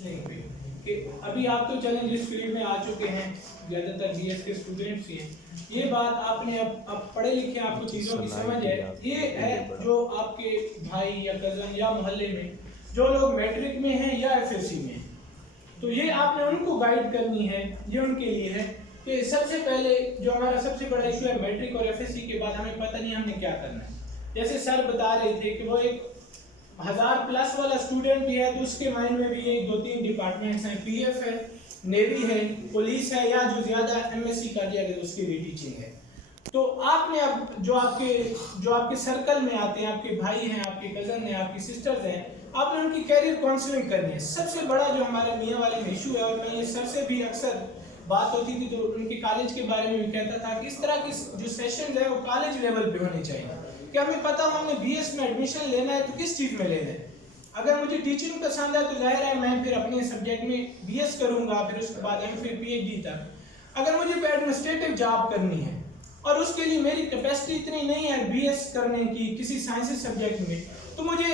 कि अभी आप तो चलें जिस फील्ड में आ चुके हैं, ज़्यादातर बीएस के स्टूडेंट्स ही हैं, ये बात आपने अब पढ़े लिखे, आपको चीज़ों की समझ है। ये है जो आपके भाई या कज़न या मोहल्ले में जो लोग मैट्रिक में हैं या एफएससी में हैं, तो ये आपने उनको गाइड करनी है। ये उनके लिए है कि सबसे पहले जो हमारा सबसे बड़ा इशू है मैट्रिक और एफएससी के बाद हमें पता नहीं हमने क्या करना है। जैसे सर बता रहे थे कि वो एक 1000+ वाला स्टूडेंट भी है तो उसके माइंड में भी ये 2-3 डिपार्टमेंट्स हैं, पीएफ है, नेवी है, पुलिस है, या जो ज़्यादा एमएससी कर दिया गया उसकी भी टीचिंग है। तो आपने अब जो आपके सर्कल में आते हैं, आपके भाई हैं, आपके कज़न हैं, आपकी सिस्टर्स हैं, आपने उनकी कैरियर काउंसलिंग करनी है। सबसे बड़ा जो हमारा मियाँ वाले में इशू है, और मैं ये सर से भी अक्सर बात होती थी तो उनके कॉलेज के बारे में भी कहता था कि इस तरह की जो सेशन है वो कॉलेज लेवल पे होने चाहिए कि हमें पता हो हमने बीएस में एडमिशन लेना है तो किस चीज़ में लेना है। अगर मुझे टीचिंग पसंद है तो जाहिर है मैं फिर अपने सब्जेक्ट में बीएस करूंगा, फिर उसके बाद एमफिल पीएचडी तक। अगर मुझे एडमिनिस्ट्रेटिव जॉब करनी है और उसके लिए मेरी कैपेसिटी इतनी नहीं है बीएस करने की किसी साइंस सब्जेक्ट में, तो मुझे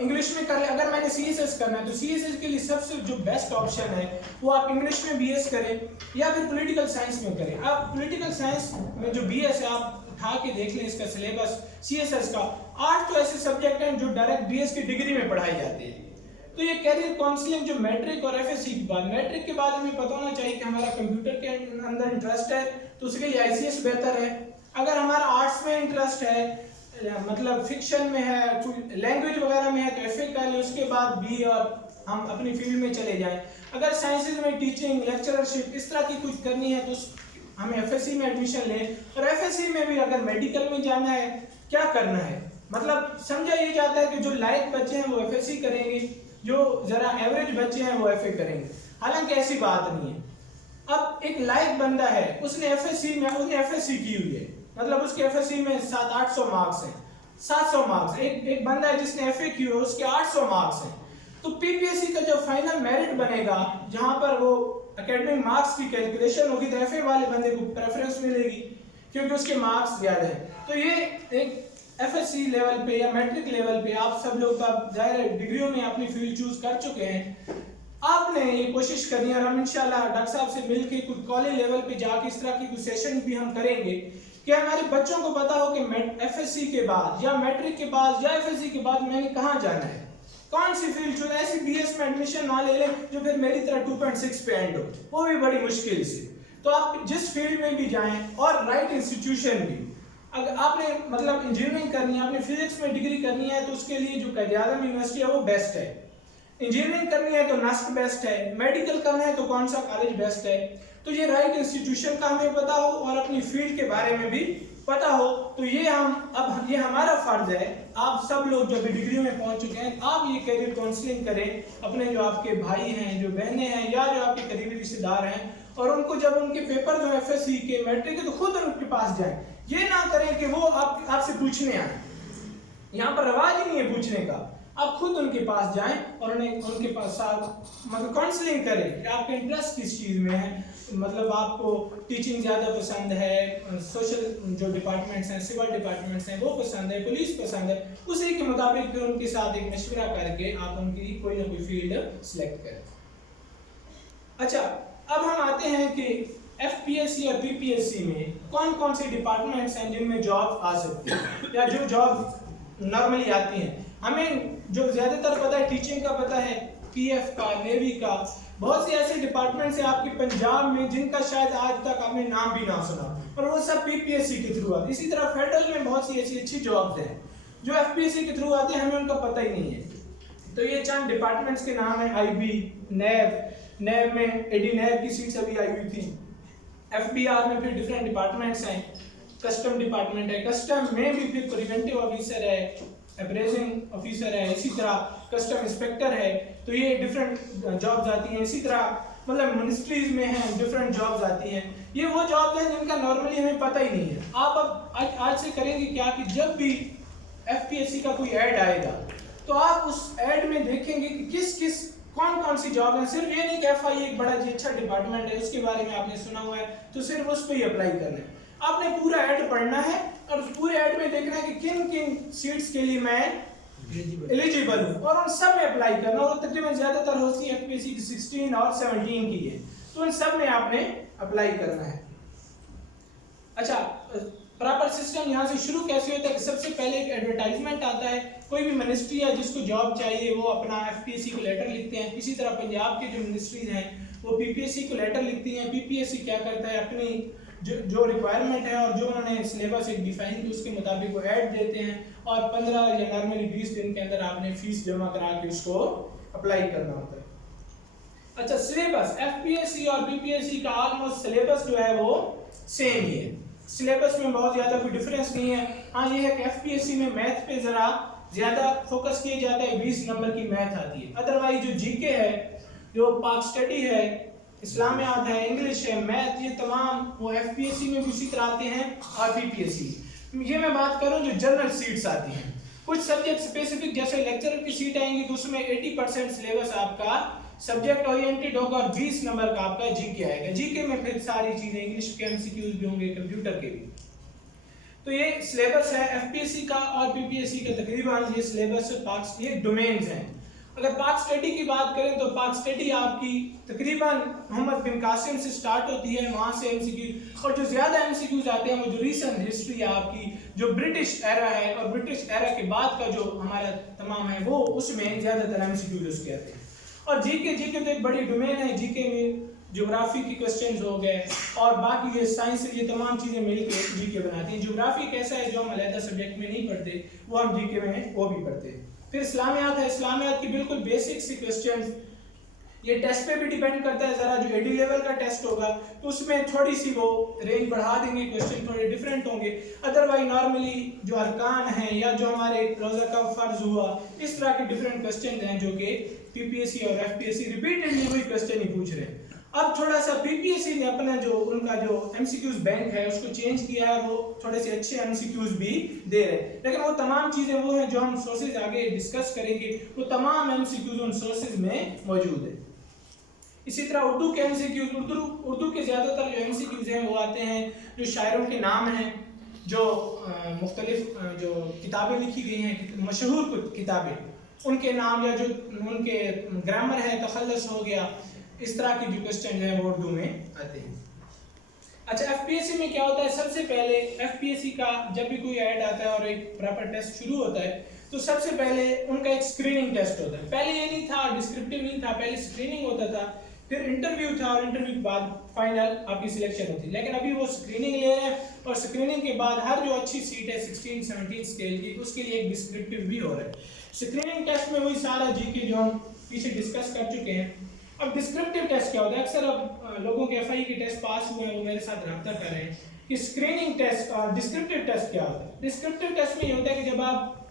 इंग्लिश में कर ले। अगर मैंने सीएसएस करना है तो सीएसएस के लिए सबसे जो बेस्ट ऑप्शन है वो आप इंग्लिश में बीएस करें या फिर पॉलिटिकल साइंस में करें। आप पॉलिटिकल साइंस में जो बीएस है आप उठा के देख लें इसका सिलेबस सीएसएस का, 8 तो ऐसे सब्जेक्ट हैं जो डायरेक्ट बीएस की डिग्री में पढ़ाई जाती है। तो ये कैरियर काउंसलिंग जो मैट्रिक और एफएससी के बाद, मैट्रिक के बाद हमें पता होना चाहिए कि हमारा कंप्यूटर के अंदर इंटरेस्ट है तो उसके लिए आईसीएस बेहतर है। अगर हमारा आर्ट्स में इंटरेस्ट है, मतलब फिक्शन में है, लैंग्वेज वगैरह में है, तो एफए कर ले, उसके बाद बी और हम अपनी फील्ड में चले जाएं। अगर साइंसेज में टीचिंग, लेक्चरशिप इस तरह की कुछ करनी है तो हमें एफएससी में एडमिशन लें। और एफएससी में भी अगर मेडिकल में जाना है क्या करना है, मतलब समझा ये जाता है कि जो लायक बच्चे हैं वो एफएससी करेंगे, जो जरा एवरेज बच्चे हैं वो एफए करेंगे। हालांकि ऐसी बात नहीं है। अब एक लायक बंदा है, उसने एफएससी की हुई है, मतलब उसके एफएससी में 700-800 मार्क्स हैं, 700 मार्क्स। एक बंदा है जिसने एफए की हुई है उसके 800 मार्क्स हैं। तो पीपीएससी का जो फाइनल मेरिट बनेगा जहां पर वो एकेडमिक मार्क्स की कैलकुलेशन होगी तो एफए वाले बंदे को प्रेफरेंस मिलेगी क्योंकि उसके मार्क्स ज्यादा है। तो ये एक एफएससी लेवल पे या मैट्रिक लेवल पे आप सब लोग का जाहिर डिग्रियों में अपनी फील्ड चूज कर चुके हैं। आपने ये कोशिश करनी है और हम इंशाल्लाह डॉक्टर साहब से मिलके कुछ कॉलेज लेवल पे जाके इस तरह की कुछ सेशन भी हम करेंगे कि हमारे बच्चों को पता हो कि एफएससी के बाद या मैट्रिक के बाद या एफएससी के बाद मैंने कहाँ जाना है, कौन सी फील्ड चुने। ऐसी बीएस में एडमिशन ना ले लें जो फिर मेरी तरह 2.6 पे एंड हो, वो भी बड़ी मुश्किल से। तो आप जिस फील्ड में भी जाएं और राइट इंस्टीट्यूशन भी, अगर आपने मतलब इंजीनियरिंग करनी है, आपने फिजिक्स में डिग्री करनी है तो उसके लिए जो कायद आज़म यूनिवर्सिटी है वो बेस्ट है। इंजीनियरिंग करनी है तो नस्क बेस्ट है, मेडिकल करना है तो कौन सा कॉलेज बेस्ट है। तो ये राइट इंस्टीट्यूशन का हमें पता हो और अपनी फील्ड के बारे में भी पता हो। तो ये ये हमारा फर्ज है। आप सब लोग जो अभी डिग्री में पहुंच चुके हैं, आप ये करियर काउंसलिंग करें अपने जो आपके भाई हैं, जो बहनें हैं, या जो आपके करीबी रिश्तेदार हैं, और उनको जब उनके पेपर जो एफएससी के, मैट्रिक के, तो खुद उनके पास जाएं। ये ना करें कि वो आपसे पूछने आए, यहाँ पर रवाज ही नहीं है पूछने का। आप खुद उनके पास जाएं और उनके पास मतलब काउंसलिंग करें कि आपका इंटरेस्ट किस चीज़ में है, मतलब आपको टीचिंग ज़्यादा पसंद है, सोशल जो डिपार्टमेंट्स हैं, सिविल डिपार्टमेंट्स हैं वो पसंद है, पुलिस पसंद है, उसी के मुताबिक फिर उनके साथ एक मशवरा करके आप उनकी कोई ना कोई फील्ड सिलेक्ट करें। अच्छा, अब हम आते हैं कि एफपीएससी और पीपीएससी में कौन कौन से डिपार्टमेंट्स हैं जिनमें जॉब आ सकती है या जो जॉब नॉर्मली आती हैं। हमें जो ज़्यादातर पता है टीचिंग का पता है, पीएफ का, नेवी का, बहुत से ऐसे डिपार्टमेंट्स हैं आपके पंजाब में जिनका शायद आज तक आपने नाम भी ना सुना, और वो सब पीपीएससी के थ्रू आते हैं। इसी तरह फेडरल में बहुत सी ऐसी अच्छी जॉब्स हैं जो एफपीएससी के थ्रू आते हैं, हमें उनका पता ही नहीं है। तो ये चंद डिपार्टमेंट्स के नाम हैं। आईबी, नैब में एडी नैब की सीट्स अभी आई हुई थी। एफबीआर में फिर डिफरेंट डिपार्टमेंट्स हैं। कस्टम डिपार्टमेंट है, कस्टम में भी फिर प्रिवेंटिव ऑफिसर है, अप्रेजिंग ऑफिसर है, इसी तरह कस्टम इंस्पेक्टर है। तो ये डिफरेंट जॉब्स आती हैं। इसी तरह मतलब मिनिस्ट्रीज में हैं, डिफरेंट जॉब्स आती हैं। ये वो जॉब्स हैं जिनका नॉर्मली हमें पता ही नहीं है। आप अब आज से करेंगे क्या कि जब भी एफपीएससी का कोई ऐड आएगा तो आप उस ऐड में देखेंगे कि कौन कौन सी जॉब है। सिर्फ ये नहीं कि एफआई एक बड़ा जी अच्छा डिपार्टमेंट है उसके बारे में आपने सुना हुआ है तो सिर्फ उस पर ही अप्लाई करना है। आपने पूरा ऐड पढ़ना है और उस पूरे ऐड में देखना है कि किन किन सीट्स के लिए मैं एलिजिबल हूँ, और उन सब में अप्लाई करना। और तकरीबन ज़्यादातर होती है एफपीएससी की 16 और 17 की है, तो उन सब में आपने अप्लाई करना है। अच्छा, प्रॉपर सिस्टम यहाँ से शुरू कैसे होता है कि सबसे पहले एक एडवर्टाइजमेंट आता है, कोई भी मिनिस्ट्री है जिसको जॉब चाहिए वो अपना एफपीएससी को लेटर लिखते हैं। इसी तरह पंजाब के जो मिनिस्ट्रीज हैं वो पीपीएससी को लेटर लिखती हैं। पीपीएससी क्या करता है, अपनी जो रिक्वायरमेंट है और जो उन्होंने सिलेबस एक डिफाइन की उसके मुताबिक वो ऐड देते हैं, और 15 या नॉर्मली 20 दिन के अंदर आपने फीस जमा करा के उसको अप्लाई करना होता है। अच्छा, सिलेबस एफपीएससी और पीपीएससी का ऑलमोस्ट सिलेबस जो है वो सेम ही है, सिलेबस में बहुत ज़्यादा कोई डिफरेंस नहीं है। हाँ, ये है कि एफपीएससी में मैथ पे ज़रा ज़्यादा फोकस किया जाता है, 20 नंबर की मैथ आती है। अदरवाइज जो जीके है, जो पाक स्टडी है, इस्लामियात है, इंग्लिश है, मैथ, ये तमाम वो एफपीएससी में भी उसी तरह आते हैं और पीपीएससी। ये मैं बात करूं जो जनरल सीट्स आती हैं, कुछ सब्जेक्ट स्पेसिफिक जैसे लेक्चरर की सीट आएंगी तो उसमें 80% सिलेबस आपका सब्जेक्ट ओरिएंटेड होगा और 20 नंबर का आपका जीके आएगा। जीके में फिर सारी चीजें इंग्लिश के एमसीक्यूज भी होंगे, कंप्यूटर के भी। तो ये सिलेबस है एफपीएससी का और पीपीएससी का, तकरीबन ये सिलेबस पाक ये डोमेन्स हैं। अगर पाक स्टडी की बात करें तो पाक स्टडी आपकी तकरीबन मोहम्मद बिन कासिम से स्टार्ट होती है, वहाँ से एमसीक्यू, और जो ज़्यादा एमसीक्यूज आते हैं वो जो रीसेंट हिस्ट्री है आपकी, जो ब्रिटिश एरा है और ब्रिटिश एरा के बाद का जो हमारा तमाम है वो उसमें ज़्यादातर एमसीक्यूज उसके आते हैं। और जीके तो एक बड़ी डोमेन है, जीके में ज्योग्राफी के क्वेश्चंस हो गए और बाकी ये साइंस, ये तमाम चीज़ें मिलकर जीके बनाती हैं। ज्योग्राफी कैसा है जो हम अलग सब्जेक्ट में नहीं पढ़ते, वो हम जीके में वो भी पढ़ते हैं। फिर इस्लामियात है, इस्लामियात की बिल्कुल बेसिक सी क्वेश्चंस, ये टेस्ट पे भी डिपेंड करता है, ज़रा जो एडी लेवल का टेस्ट होगा तो उसमें थोड़ी सी वो रेंज बढ़ा देंगे, क्वेश्चन थोड़े डिफरेंट होंगे। अदरवाइज नॉर्मली जो अरकान हैं या जो हमारे रोज़ा का फ़र्ज हुआ, इस तरह के डिफरेंट क्वेश्चन हैं जो कि पीपीएससी और एफपीएससी रिपीटेडली वही क्वेश्चन ही पूछ रहे हैं। अब थोड़ा सा पीपीएससी ने अपना जो उनका जो एमसीक्यूज बैंक है उसको चेंज किया है, वो थोड़े से अच्छे एमसीक्यूज भी दे रहे हैं, लेकिन वो तमाम चीज़ें वो हैं जो हम सोर्सेज आगे डिस्कस करेंगे, वो तमाम एमसीक्यूज उन सोर्सेज में मौजूद है। इसी तरह उर्दू के एमसीक्यूज, उर्दू के ज़्यादातर जो एमसीक्यूज हैं वो आते हैं जो शायरों के नाम हैं, जो मुख्तलिफ जो किताबें लिखी गई हैं, मशहूर किताबें, उनके नाम या जो उनके ग्रामर है, तखल्लुस हो गया, इस तरह की जो क्वेश्चन है वो उर्दू में आते हैं। अच्छा, एफपीएससी में क्या होता है, सबसे पहले एफपीएससी का जब भी कोई ऐड आता है और एक प्रॉपर टेस्ट शुरू होता है तो सबसे पहले उनका एक स्क्रीनिंग टेस्ट होता है। पहले ये नहीं था, डिस्क्रिप्टिव नहीं था, पहले स्क्रीनिंग होता था, फिर इंटरव्यू था और इंटरव्यू के बाद फाइनल आपकी सिलेक्शन होती है। लेकिन अभी वो स्क्रीनिंग ले रहे हैं और स्क्रीनिंग के बाद हर जो अच्छी सीट है 16-17 स्केल की उसके लिए एक डिस्क्रिप्टिव भी हो रहा है। स्क्रीनिंग टेस्ट में वही सारा जीके जो हम पीछे डिस्कस कर चुके हैं। अब डिस्क्रिप्टिव टेस्ट क्या होता है, अक्सर अब लोगों के एफआई के टेस्ट पास हुए हैं वो मेरे साथ रब्ता कर रहे हैं कि स्क्रीनिंग टेस्ट और डिस्क्रिप्टिव टेस्ट क्या होता है। डिस्क्रिप्टिव टेस्ट में ये होता है कि जब आप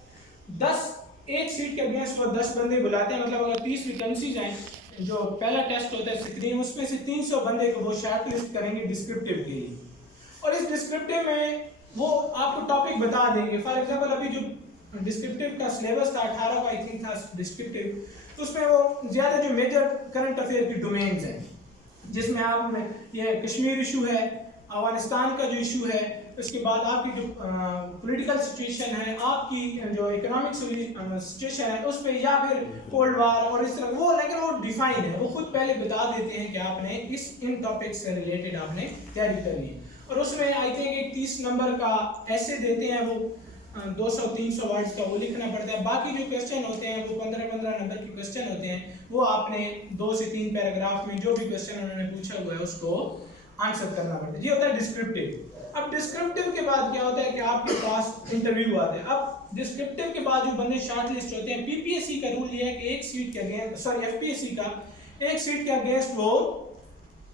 10 एक सीट के अगेंस्ट वो 10 बंदे बुलाते हैं, मतलब अगर 30 वैकेंसीज हैं, जो पहला टेस्ट होता है स्क्रीनिंग, उसमें से 300 बंदे को वो शॉर्ट लिस्ट करेंगे डिस्क्रिप्टिव के लिए, और इस डिस्क्रिप्टिव में वो आपको टॉपिक बता देंगे। फॉर एग्जाम्पल अभी जो डिस्क्रिप्टिव का सिलेबस था 18 आई थिंक था डिस्क्रिप्टिव, तो उसमें वो ज़्यादा जो मेजर करंट अफेयर की डोमेन्स हैं, जिसमें आप ये कश्मीर इशू है, अफगानिस्तान का जो इशू है, उसके बाद आपकी जो पॉलिटिकल सिचुएशन है, आपकी जो इकोनॉमिक सिचुएशन है उस पर, या फिर कोल्ड वार और इस तरह वो, लेकिन वो डिफाइन है, वो खुद पहले बता देते हैं कि आपने इन टॉपिक से रिलेटेड आपने तैयारी करनी है। और उसमें आई थिंक एक 30 नंबर का ऐसे देते हैं, वो 200-300 वर्ड्स का वो लिखना पड़ता है। बाकी जो क्वेश्चन होते हैं वो 15-15 नंबर के क्वेश्चन होते हैं, वो आपने 2 से 3 पैराग्राफ में जो भी क्वेश्चन उन्होंने पूछा हुआ है उसको आंसर करना पड़ता है। ये होता है डिस्क्रिप्टिव। अब डिस्क्रिप्टिव के बाद क्या होता है कि आपके पास इंटरव्यू आता है। अब डिस्क्रिप्टिव के बाद जो बंदे शॉर्ट लिस्ट होते हैं, पीपीएससी का रूल ये है कि एक सीट के अगेंस्ट, सॉरी एफपीएससी का एक सीट के अगेंस्ट वो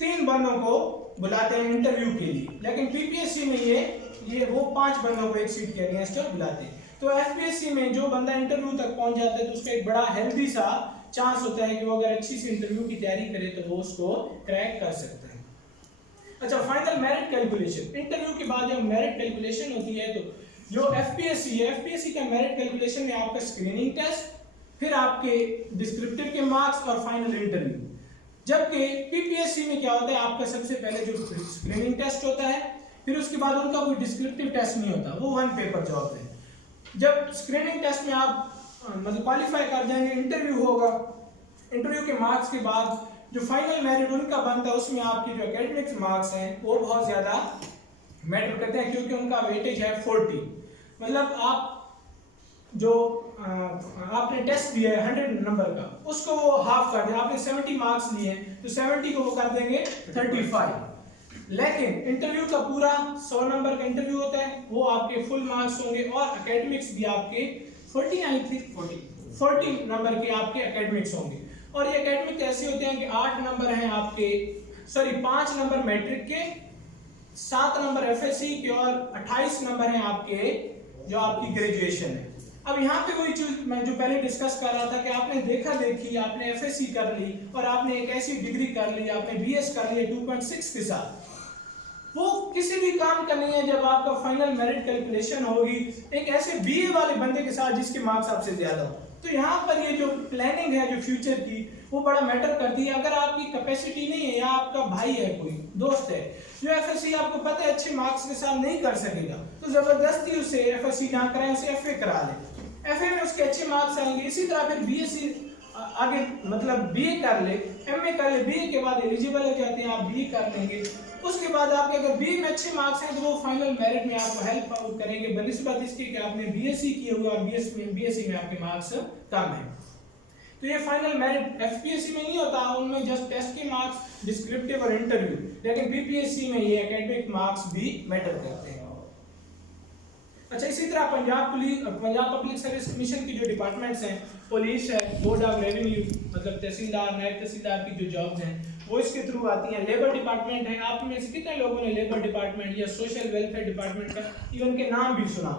3 बंदों को बुलाते हैं इंटरव्यू के लिए, लेकिन पीपीएससी में ये वो 5 बंदों को एक सीट के अगेंस्ट बुलाते हैं। तो एफपीएससी में जो बंदा इंटरव्यू तक पहुंच जाता है तो उसका एक बड़ा हेल्दी सा चांस होता है कि वो अगर अच्छी सी इंटरव्यू की तैयारी करे तो वो उसको क्रैक कर सकता है। अच्छा, फाइनल मेरिट कैलकुलेशन, इंटरव्यू के बाद जब मेरिट कैलकुलेशन होती है तो जो एफपीएससी है, एफपीएससी का मेरिट कैलकुलेशन में आपका स्क्रीनिंग टेस्ट, फिर आपके डिस्क्रिप्टिव के मार्क्स और फाइनल इंटरव्यू। जबकि पीपीएससी में क्या होता है, आपका सबसे पहले जो स्क्रीनिंग टेस्ट होता है, फिर उसके बाद उनका कोई डिस्क्रिप्टिव टेस्ट नहीं होता, वो 1 पेपर जॉब है। जब स्क्रीनिंग टेस्ट में आप मतलब क्वालिफाई कर जाएंगे, इंटरव्यू होगा, इंटरव्यू के मार्क्स के बाद जो फाइनल मेरिट उनका बनता है उसमें आपकी जो एकेडमिक्स मार्क्स हैं वो बहुत ज़्यादा मैटर करते हैं, क्योंकि उनका वेटेज है 40। मतलब आप जो आपने टेस्ट दिया है 100 नंबर का, उसको वो हाफ कर दें। आपने 70 मार्क्स लिए हैं तो 70 को वो कर देंगे 35। लेकिन इंटरव्यू का पूरा 100 नंबर का इंटरव्यू होता है, वो आपके फुल मार्क्स होंगे, और एकेडमिक्स भी आपके 40 नंबर के आपके एकेडमिक्स होंगे। और ये एकेडमिक ऐसे होते हैं कि 8 नंबर हैं आपके, 5 नंबर मैट्रिक के, 7 नंबर एफएससी के, और 28 नंबर हैं आपके जो आपकी ग्रेजुएशन है। अब यहाँ पे वही चीज मैं जो पहले डिस्कस कर रहा था कि आपने देखा देखी, आपने एफएससी कर ली और आपने एक ऐसी डिग्री कर ली, आपने बीएस कर लिया 2.6 के साथ, वो किसी भी काम का नहीं है जब आपका फाइनल मेरिट कैलकुलेशन होगी एक ऐसे बीए वाले बंदे के साथ जिसके मार्क्स आपसे ज्यादा हो। तो यहाँ पर ये जो प्लानिंग है जो फ्यूचर की, वो बड़ा मैटर करती है। अगर आपकी कैपेसिटी नहीं है, या आपका भाई है, कोई दोस्त है जो एफएससी आपको पता है अच्छे मार्क्स के साथ नहीं कर सकेगा, तो जबरदस्ती उसे एफएससी ना कराएं, उसे एफए करा ले। एफए में उसके अच्छे मार्क्स आएंगे, इसी तरह फिर बीएससी आगे मतलब बीए कर ले, एमए कर ले, बीए के बाद एलिजिबल हो जाते हैं, आप बीए कर लेंगे। उसके बाद आपके अगर बीए में अच्छे मार्क्स हैं तो वो फाइनल मेरिट में आपको हेल्प आउट करेंगे, बनिस्बत इसके कि आपने बीएससी किए हुए और बीएससी में आपके मार्क्स कम हैं। तो ये फाइनल मेरिट एफपीएससी में नहीं होता, उनमें जस्ट टेस्ट के मार्क्स, डिस्क्रिप्टिव और इंटरव्यू, लेकिन बीपीएससी में ये एकेडमिक मार्क्स भी मैटर करते हैं। अच्छा, इसी तरह पंजाब पब्लिक सर्विस कमीशन की जो डिपार्टमेंट्स हैं, पुलिस है, बोर्ड ऑफ रेवेन्यू मतलब तहसीलदार, नायब तहसीलदार की जो जॉब्स हैं वो इसके थ्रू आती हैं। लेबर डिपार्टमेंट है, आप में से कितने लोगों ने लेबर डिपार्टमेंट या सोशल वेलफेयर डिपार्टमेंट का इवन के नाम भी सुना?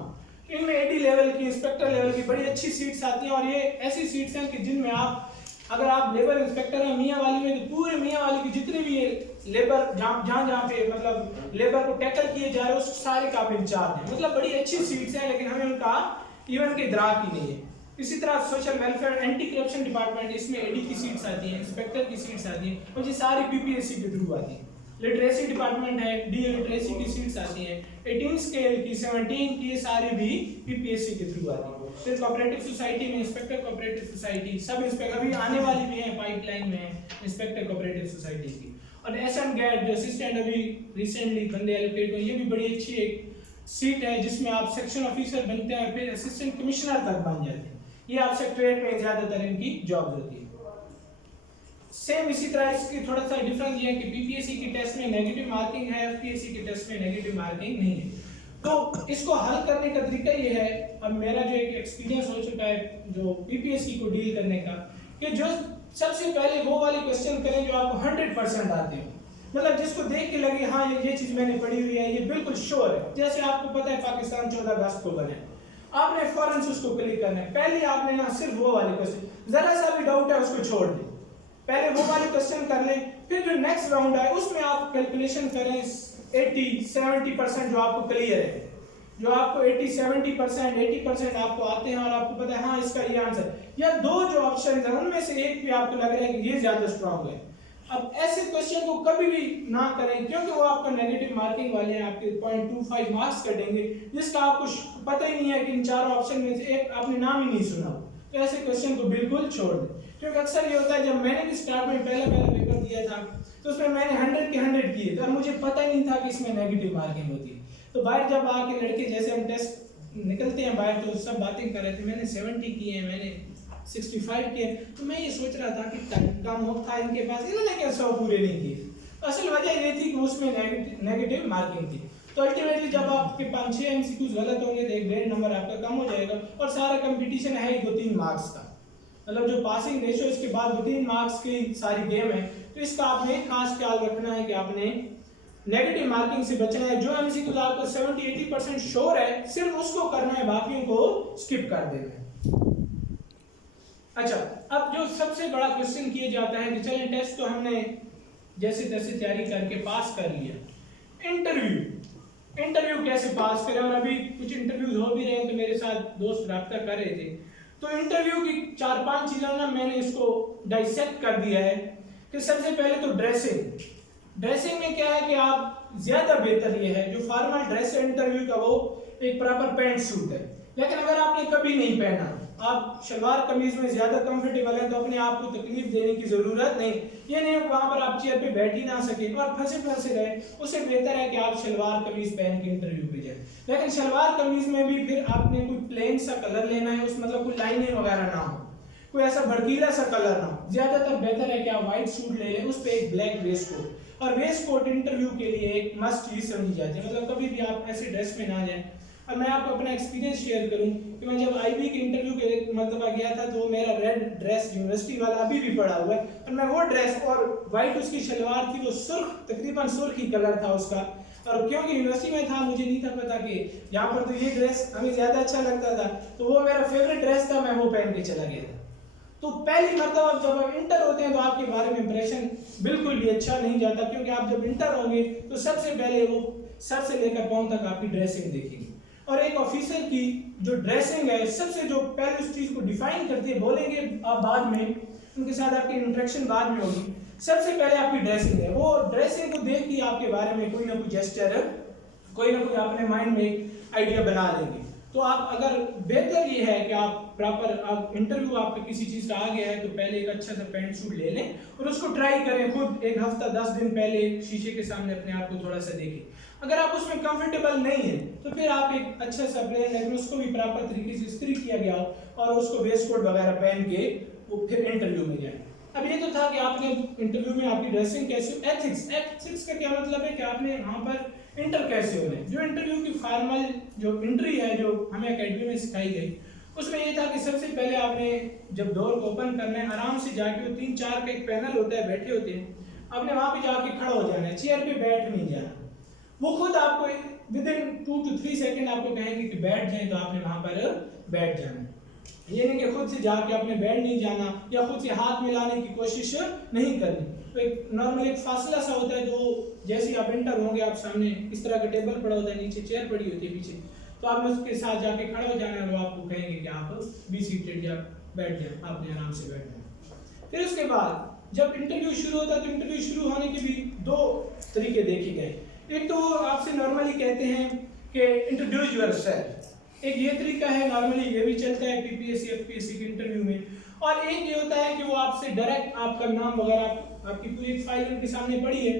इनमें एडी लेवल की, इंस्पेक्टर लेवल की बड़ी अच्छी सीट्स आती हैं, और ये ऐसी सीट्स हैं कि जिनमें आप अगर आप लेबर इंस्पेक्टर हैं मियाँ वाली में, तो पूरे मियाँ वाली की जितनी भी लेबर जहाँ पे मतलब लेबर को टैकल किए जा रहे हैं उस सारे का आप इंचार्ज हैं। मतलब बड़ी अच्छी सीट्स हैं, लेकिन हमें उनका इवन के दराक ही नहीं है। इसी तरह social welfare anti corruption department, इसमें एडी की सीट्स आती हैं, इंस्पेक्टर की सीट्स आती हैं, और ये सारी पीपीएससी के थ्रू आती हैं। लिटरेसी डिपार्टमेंट है, डी लिटरेसी की सीट्स आती हैं, 18 स्केल की, 17 की, ये सारी भी पीपीएससी के थ्रू आती हैं। फिर कोऑपरेटिव सोसाइटी में inspector cooperative society, sub inspector अभी आने वाली भी है, पाइपलाइन में है इंस्पेक्टर कोऑपरेटिव सोसाइटी की। और एसएन गेट जो असिस्टेंट अभी रिसेंटली बंदे एलोकेट हुए, ये भी बड़ी अच्छी एक सीट है जिसमें आप सेक्शन ऑफिसर बनते हैं, फिर असिस्टेंट कमिश्नर तक बन जाते हैं। ये आप सेक्रेटरीट में ज्यादातर इनकी जॉब होती है। सेम इसी तरह इसकी थोड़ा सा डिफरेंस ये है कि पीपीएससी की टेस्ट में नेगेटिव मार्किंग है, एफपीएससी की टेस्ट में नेगेटिव मार्किंग नहीं है। तो इसको हल करने का तरीका ये है, अब मेरा जो एक एक्सपीरियंस हो चुका है जो पीपीएससी को डील करने का, कि जो सबसे पहले वो वाले क्वेश्चन करें जो आपको 100% आते हो, मतलब जिसको देख के लगे हाँ ये चीज मैंने पढ़ी हुई है, ये बिल्कुल श्योर है। जैसे आपको पता है पाकिस्तान 14 अगस्त को बने, आपने फौरन से उसको क्लिक करना है। पहले आपने ना सिर्फ वो वाले क्वेश्चन, जरा सा भी डाउट है उसको छोड़ दें, पहले वो वाले क्वेश्चन कर लें, फिर जो नेक्स्ट राउंड है उसमें आप कैलकुलेशन करें 80-70% जो आपको क्लियर है, जो आपको 80% आपको आते हैं और आपको पता है हाँ इसका ये आंसर, या दो जो ऑप्शन है उनमें से एक भी आपको लग रहा है कि ये ज्यादा स्ट्रांग है। अब ऐसे क्वेश्चन को कभी भी ना करें, क्योंकि वो आपका नेगेटिव मार्किंग वाले हैं, आपके 0.25 मार्क्स कटेंगे, जिसका आपको पता ही नहीं है कि इन चारों ऑप्शन में से एक आपने नाम ही नहीं सुना। तो ऐसे क्वेश्चन को बिल्कुल छोड़ दें, क्योंकि अक्सर ये होता है, जब मैंने भी स्टार्ट में पहला पेपर दिया था तो उसमें मैंने 100 के 100 किए थे और मुझे पता ही नहीं था कि इसमें नेगेटिव मार्किंग होती है। तो बाहर जब आके लड़के जैसे हम टेस्ट निकलते हैं बाहर, तो सब बातें कर रहे थे, मैंने 70 किए हैं, मैंने 65 किए, तो मैं ये सोच रहा था कि कम था इनके पास, इन्होंने क्या 100 पूरे नहीं किए। असल वजह ये थी कि उसमें नेगेटिव मार्किंग थी। तो अल्टीमेटली जब आपके 5-6 एमसीक्यूज गलत होंगे तो 1.5 नंबर आपका कम हो जाएगा, और सारा कंपटीशन है 2-3 मार्क्स का, मतलब जो पासिंग रेशियो इसके बाद 2-3 मार्क्स की सारी गेम है। तो इसका आपने खास ख्याल रखना है कि आपने नेगेटिव मार्किंग से बचना है। जो एमसीक्यूज आपको 70-80% श्योर है सिर्फ उसको करना है, बाकियों को स्किप कर देना है। अच्छा, अब जो सबसे बड़ा क्वेश्चन किया जाता है कि चलिए टेस्ट तो हमने जैसे तैसे तैयारी करके पास कर लिया, इंटरव्यू कैसे पास करें? और अभी कुछ इंटरव्यूज हो भी रहे हैं, तो मेरे साथ दोस्त रब्ता कर रहे थे, तो इंटरव्यू की 4-5 चीजें ना मैंने इसको डाइसेक्ट कर दिया है। कि सबसे पहले तो ड्रेसिंग में क्या है कि आप ज्यादा बेहतर ये है, जो फॉर्मल ड्रेस है इंटरव्यू का वो एक प्रॉपर पैंट सूट है, लेकिन अगर आपने कभी नहीं पहना आप शलवार कमीज में ज्यादा कंफर्टेबल हैं तो अपने आप को तकलीफ देने की जरूरत नहीं। ये नहीं वहां पर आप चेयर पे बैठ ही ना सके और फंसे रहे, उससे बेहतर है कि आप शलवार कमीज पहन के इंटरव्यू पे जाए। लेकिन शलवार कमीज में भी फिर आपने कोई प्लेन सा कलर लेना है, उस मतलब कोई लाइनें वगैरह ना हो, कोई ऐसा भड़कीला सा कलर ना हो। ज्यादातर बेहतर है कि आप व्हाइट सूट ले लें, उस पे एक ब्लैक वेस्ट कोट। और वेस्ट कोट इंटरव्यू के लिए एक मस्ट चीज समझी जाती है, मतलब कभी भी आप ऐसे ड्रेस में ना जाएं। और मैं आपको अपना एक्सपीरियंस शेयर करूं कि मैं जब आईबी के इंटरव्यू के एक मरतबा गया था तो मेरा रेड ड्रेस यूनिवर्सिटी वाला अभी भी पड़ा हुआ है, और मैं वो ड्रेस और व्हाइट उसकी शलवार थी, वो सुर्ख तकरीबन सुर्ख ही कलर था उसका। और क्योंकि यूनिवर्सिटी में था मुझे नहीं था पता कि यहाँ पर तो ये ड्रेस हमें ज्यादा अच्छा लगता था, तो वो मेरा फेवरेट ड्रेस था, मैं वो पहन के चला गया था। तो पहली मरतबा जब आप इंटर होते हैं तो आपके बारे में इंप्रेशन बिल्कुल भी अच्छा नहीं जाता, क्योंकि आप जब इंटर होंगे तो सबसे पहले वो सर से लेकर पांव तक आपकी ड्रेसिंग देखेंगे। और एक ऑफिसर की जो ड्रेसिंग है सबसे जो पहले उस चीज को डिफाइन करती है, बोलेंगे आप बाद में, उनके साथ आपकी इंटरेक्शन बाद में होगी। सबसे पहले आपकी ड्रेसिंग है, वो ड्रेसिंग को देख के आपके बारे में कोई ना कोई जेस्चर, कोई ना कोई अपने माइंड में एक आइडिया बना लेंगे। तो आप अगर बेहतर ये है कि आप प्रॉपर आप इंटरव्यू आपका किसी चीज का आ गया है तो पहले एक अच्छा सा पैंट सूट ले लें और उसको ट्राई करें खुद, एक हफ्ता 10 दिन पहले शीशे के सामने अपने आप को थोड़ा सा देखें। अगर आप उसमें कंफर्टेबल नहीं है तो फिर आप एक अच्छा सा प्लेन, लेकिन उसको भी प्रॉपर तरीके से इस्त्री किया गया हो और उसको वेस्ट कोट वगैरह पहन के वो फिर इंटरव्यू में जाए। अब ये तो था कि आपने इंटरव्यू में आपकी ड्रेसिंग कैसे, एथिक्स का क्या मतलब है कि आपने वहां पर इंटर कैसे होने। जो इंटरव्यू की फॉर्मल जो एंट्री है जो हमें एकेडमी में सिखाई गई, उसमें ये था कि सबसे पहले आपने जब डोर को ओपन करना है आराम से जाके, 3-4 का एक पैनल होता है, बैठे होते हैं, आपने वहां पे जाके खड़ा हो जाना है, चेयर पे बैठ नहीं जाना। वो खुद आपको विद इन 2 to 3 सेकंड आपको कहेंगे कि बैठ जाएं, तो आपने वहां पर बैठ जाना। ये नहीं कि खुद से जाके आपने बैठ नहीं जाना या खुद से हाथ मिलाने की कोशिश नहीं करनी। तो एक नॉर्मल एक फासला सा होता है, जो जैसे आप इंटर होंगे आप सामने इस तरह का टेबल पड़ा होता है, नीचे चेयर पड़ी होती है पीछे, तो आपने उसके साथ जाके खड़ा हो जाना है और वो आपको कहेंगे कि आप बी सीटेड या बैठ जाए, आपने आराम से बैठ जाए। फिर उसके बाद जब इंटरव्यू शुरू होता है तो इंटरव्यू शुरू होने के भी 2 तरीके देखे गए। एक तो आपसे नॉर्मली कहते हैं कि इंट्रोड्यूस योरसेल्फ, एक ये तरीका है, नॉर्मली ये भी चलता है पीपीएससी एफपीएससी के इंटरव्यू में। और एक ये होता है कि वो आपसे डायरेक्ट आपका नाम वगैरह, आपकी पूरी फाइल उनके सामने पड़ी है,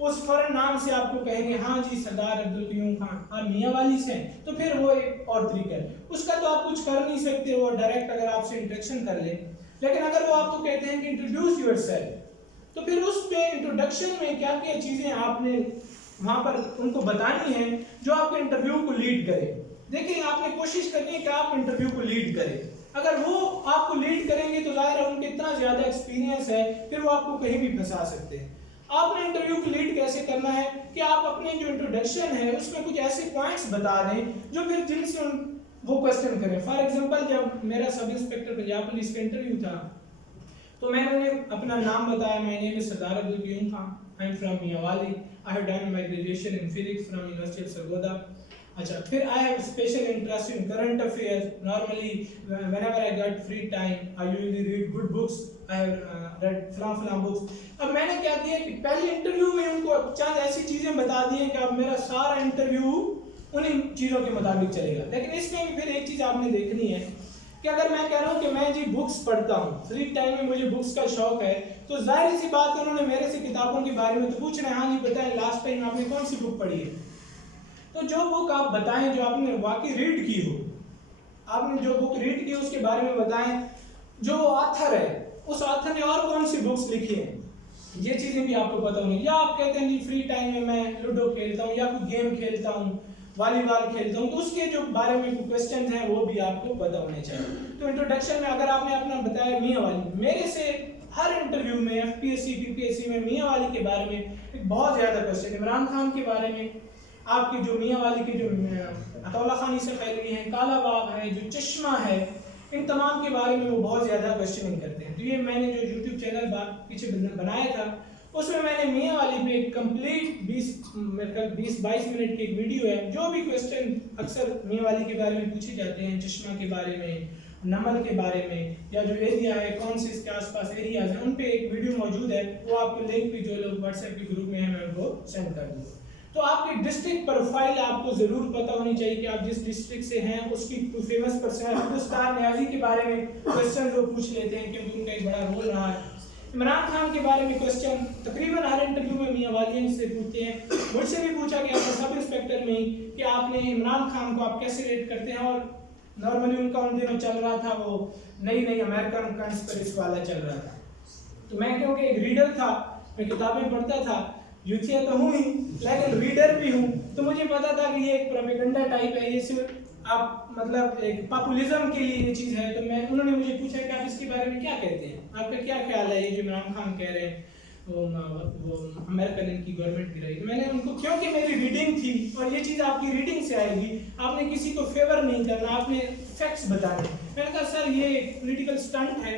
उस फौरन नाम से आपको कहेंगे हाँ जी सरदार अब्दुल क़य्यूम खान, आप मियाँ वाली से हैं, तो फिर वो एक और तरीका है। उसका तो आप कुछ कर नहीं सकते, वो डायरेक्ट अगर आपसे इंटरेक्शन कर ले। लेकिन अगर वो आपको कहते हैं कि इंट्रोड्यूस योरसेल्फ, तो फिर उस पे इंट्रोडक्शन में क्या क्या चीजें आपने वहां पर उनको बतानी है जो आपके इंटरव्यू को लीड करे। देखिए आपने कोशिश करनी है कि आप इंटरव्यू को लीड करें। अगर वो आपको लीड करेंगे तो जाहिर है उनके इतना ज्यादा एक्सपीरियंस है, फिर वो आपको कहीं भी फंसा सकते हैं। आपने इंटरव्यू को लीड कैसे करना है कि आप अपने जो इंट्रोडक्शन है उसमें कुछ ऐसे पॉइंट्स बता दें जो फिर जिनसे वो क्वेश्चन करें। फॉर एग्जांपल जब मेरा सब इंस्पेक्टर पंजाब पुलिस का इंटरव्यू था तो मैंने उन्हें अपना नाम बताया, my name is Sardar Abdul Qayyum Khan, I am from Mianwali, I have done my graduation in physics from university of Sargodha. अच्छा, फिर I have special interest in current affairs, normally whenever I get free time I usually read good books, I have read फलां books. अब मैंने क्या किया कि पहले interview में उनको चंद ऐसी चीजें बता दी हैं कि अब मेरा सारा इंटरव्यू उन्हीं चीजों के मुताबिक चलेगा। लेकिन इसमें भी फिर एक चीज आपने देखनी है कि अगर मैं कह रहा हूँ कि मैं जी बुक्स पढ़ता हूँ, फ्री टाइम में मुझे बुक्स का शौक है, तो जाहिर सी बात है उन्होंने मेरे से किताबों के बारे में तो पूछ रहे हैं, हाँ जी बताएं लास्ट टाइम आपने कौन सी बुक पढ़ी है। तो जो बुक आप बताएं जो आपने वाकई रीड की हो, आपने जो बुक रीड की है उसके बारे में बताएं, जो ऑथर है उस ऑथर ने और कौन सी बुक्स लिखी हैं, ये चीजें भी आपको पता होंगी। या आप कहते हैं जी फ्री टाइम में मैं लूडो खेलता हूँ या कोई गेम खेलता हूँ, वॉलीबॉल खेलता हूँ, तो उसके जो बारे में क्वेश्चन हैं वो भी आपको पता होने चाहिए। तो इंट्रोडक्शन में अगर आपने अपना बताया मियाँ वाली, मेरे से हर इंटरव्यू में एफपीएससी पीपीएससी में मियाँ वाली के बारे में एक बहुत ज्यादा क्वेश्चन, इमरान खान के बारे में, आपकी जो मियाँ वाली की जो अतौला खानी से फैलवी है, काला बाग है, जो चश्मा है, इन तमाम के बारे में वो बहुत ज्यादा क्वेश्चनिंग करते हैं। तो ये मैंने जो यूट्यूब चैनल पीछे बनाया था उसमें मैंने मियाँ वाली पे कंप्लीट 20-22 मिनट की एक वीडियो है, जो भी क्वेश्चन अक्सर मियाँ वाली के बारे में पूछे जाते हैं, चश्मा के बारे में, नमल के बारे में, या जो एरिया है कौन से इसके आसपास एरियाज हैं, उन पे एक वीडियो मौजूद है। वो आपको लिंक भी जो लोग व्हाट्सएप के ग्रुप में है मैं उनको सेंड कर दूँगा। तो आपकी डिस्ट्रिक्ट प्रोफाइल आपको जरूर पता होनी चाहिए कि आप जिस डिस्ट्रिक्ट से हैं उसकी फेमस पर्सन हिंदुस्तान न्याजी के बारे में क्वेश्चन वो पूछ लेते हैं क्योंकि उनका एक बड़ा रोल रहा है। इमरान खान के बारे में क्वेश्चन तकरीबन हर इंटरव्यू में मियां वालियन से पूछते हैं। मुझसे भी पूछा गया था सब इंस्पेक्टर में ही कि आपने इमरान खान को आप कैसे रेट करते हैं, और नॉर्मली उनका उन दिनों चल रहा था वो नई अमेरिकन कंस्पिरेसी वाला चल रहा था। तो मैं क्योंकि एक रीडर था, मैं किताबें पढ़ता था, यूथिया तो हूँ ही लेकिन रीडर भी हूँ, तो मुझे पता था कि ये एक प्रोपेगेंडा टाइप है, ये सिर्फ आप मतलब एक पॉपुलिज्म के लिए ये चीज़ है। तो उन्होंने मुझे पूछा कि आप इसके बारे में क्या कहते हैं, आपका क्या ख्याल है ये जो इमरान खान कह रहे हैं वो अमेरिकन इनकी गवर्नमेंट गिराई। तो मैंने उनको, क्योंकि मेरी रीडिंग थी और ये चीज़ आपकी रीडिंग से आएगी, आपने किसी को फेवर नहीं करना, आपने फैक्ट्स बताने। मैंने कहा सर ये पॉलिटिकल स्टंट है,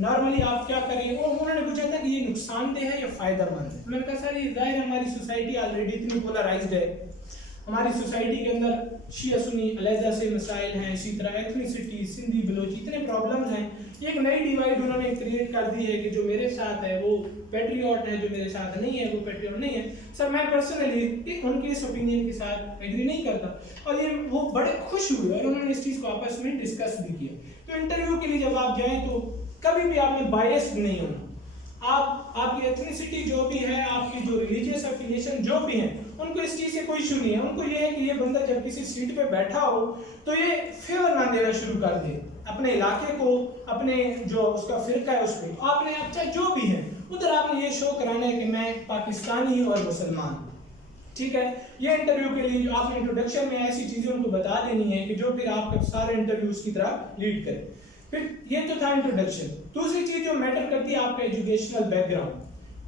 नॉर्मली आप क्या करें। वो उन्होंने पूछा था कि ये नुकसानदेह है या फ़ायदेमंद है। मैंने कहा सर ये ज़ाहिर है हमारी सोसाइटी ऑलरेडी इतनी पोलराइज्ड है, हमारी सोसाइटी के अंदर शिया सुन्नी अलहदा से मसाइल हैं, इसी तरह एथनिसिटी, सिंधी बलोची, इतने प्रॉब्लम्स हैं। ये एक नई डिवाइड उन्होंने क्रिएट कर दी है कि जो मेरे साथ है वो पैट्रियट है, जो मेरे साथ नहीं है वो पैट्रियट नहीं है। सर मैं पर्सनली उनके इस ओपिनियन के साथ एग्री नहीं करता, और ये वो बड़े खुश हुए और उन्होंने इस चीज़ को आपस में डिस्कस भी किया। तो इंटरव्यू के लिए जब आप जाएँ तो कभी भी आपने बायस्ड नहीं होना। आपकी एथनिसिटी जो भी है, आपकी जो रिलीजियस एफिलिएशन जो भी है, उनको इस चीज़ से कोई इशू नहीं है। उनको ये है कि ये बंदा जब किसी सीट पे बैठा हो तो ये फेवर ना देना शुरू कर दे अपने इलाके को, अपने जो उसका फिरका है उसको। आपने अच्छा जो भी है उधर आपने ये शो कराना है कि मैं पाकिस्तानी और मुसलमान, ठीक है। ये इंटरव्यू के लिए जो आपने इंट्रोडक्शन में ऐसी चीज़ें उनको बता देनी है कि जो फिर आपके सारे इंटरव्यूज की तरह लीड करे। फिर ये तो था इंट्रोडक्शन। दूसरी चीज़ जो मैटर करती है आपका एजुकेशनल बैकग्राउंड।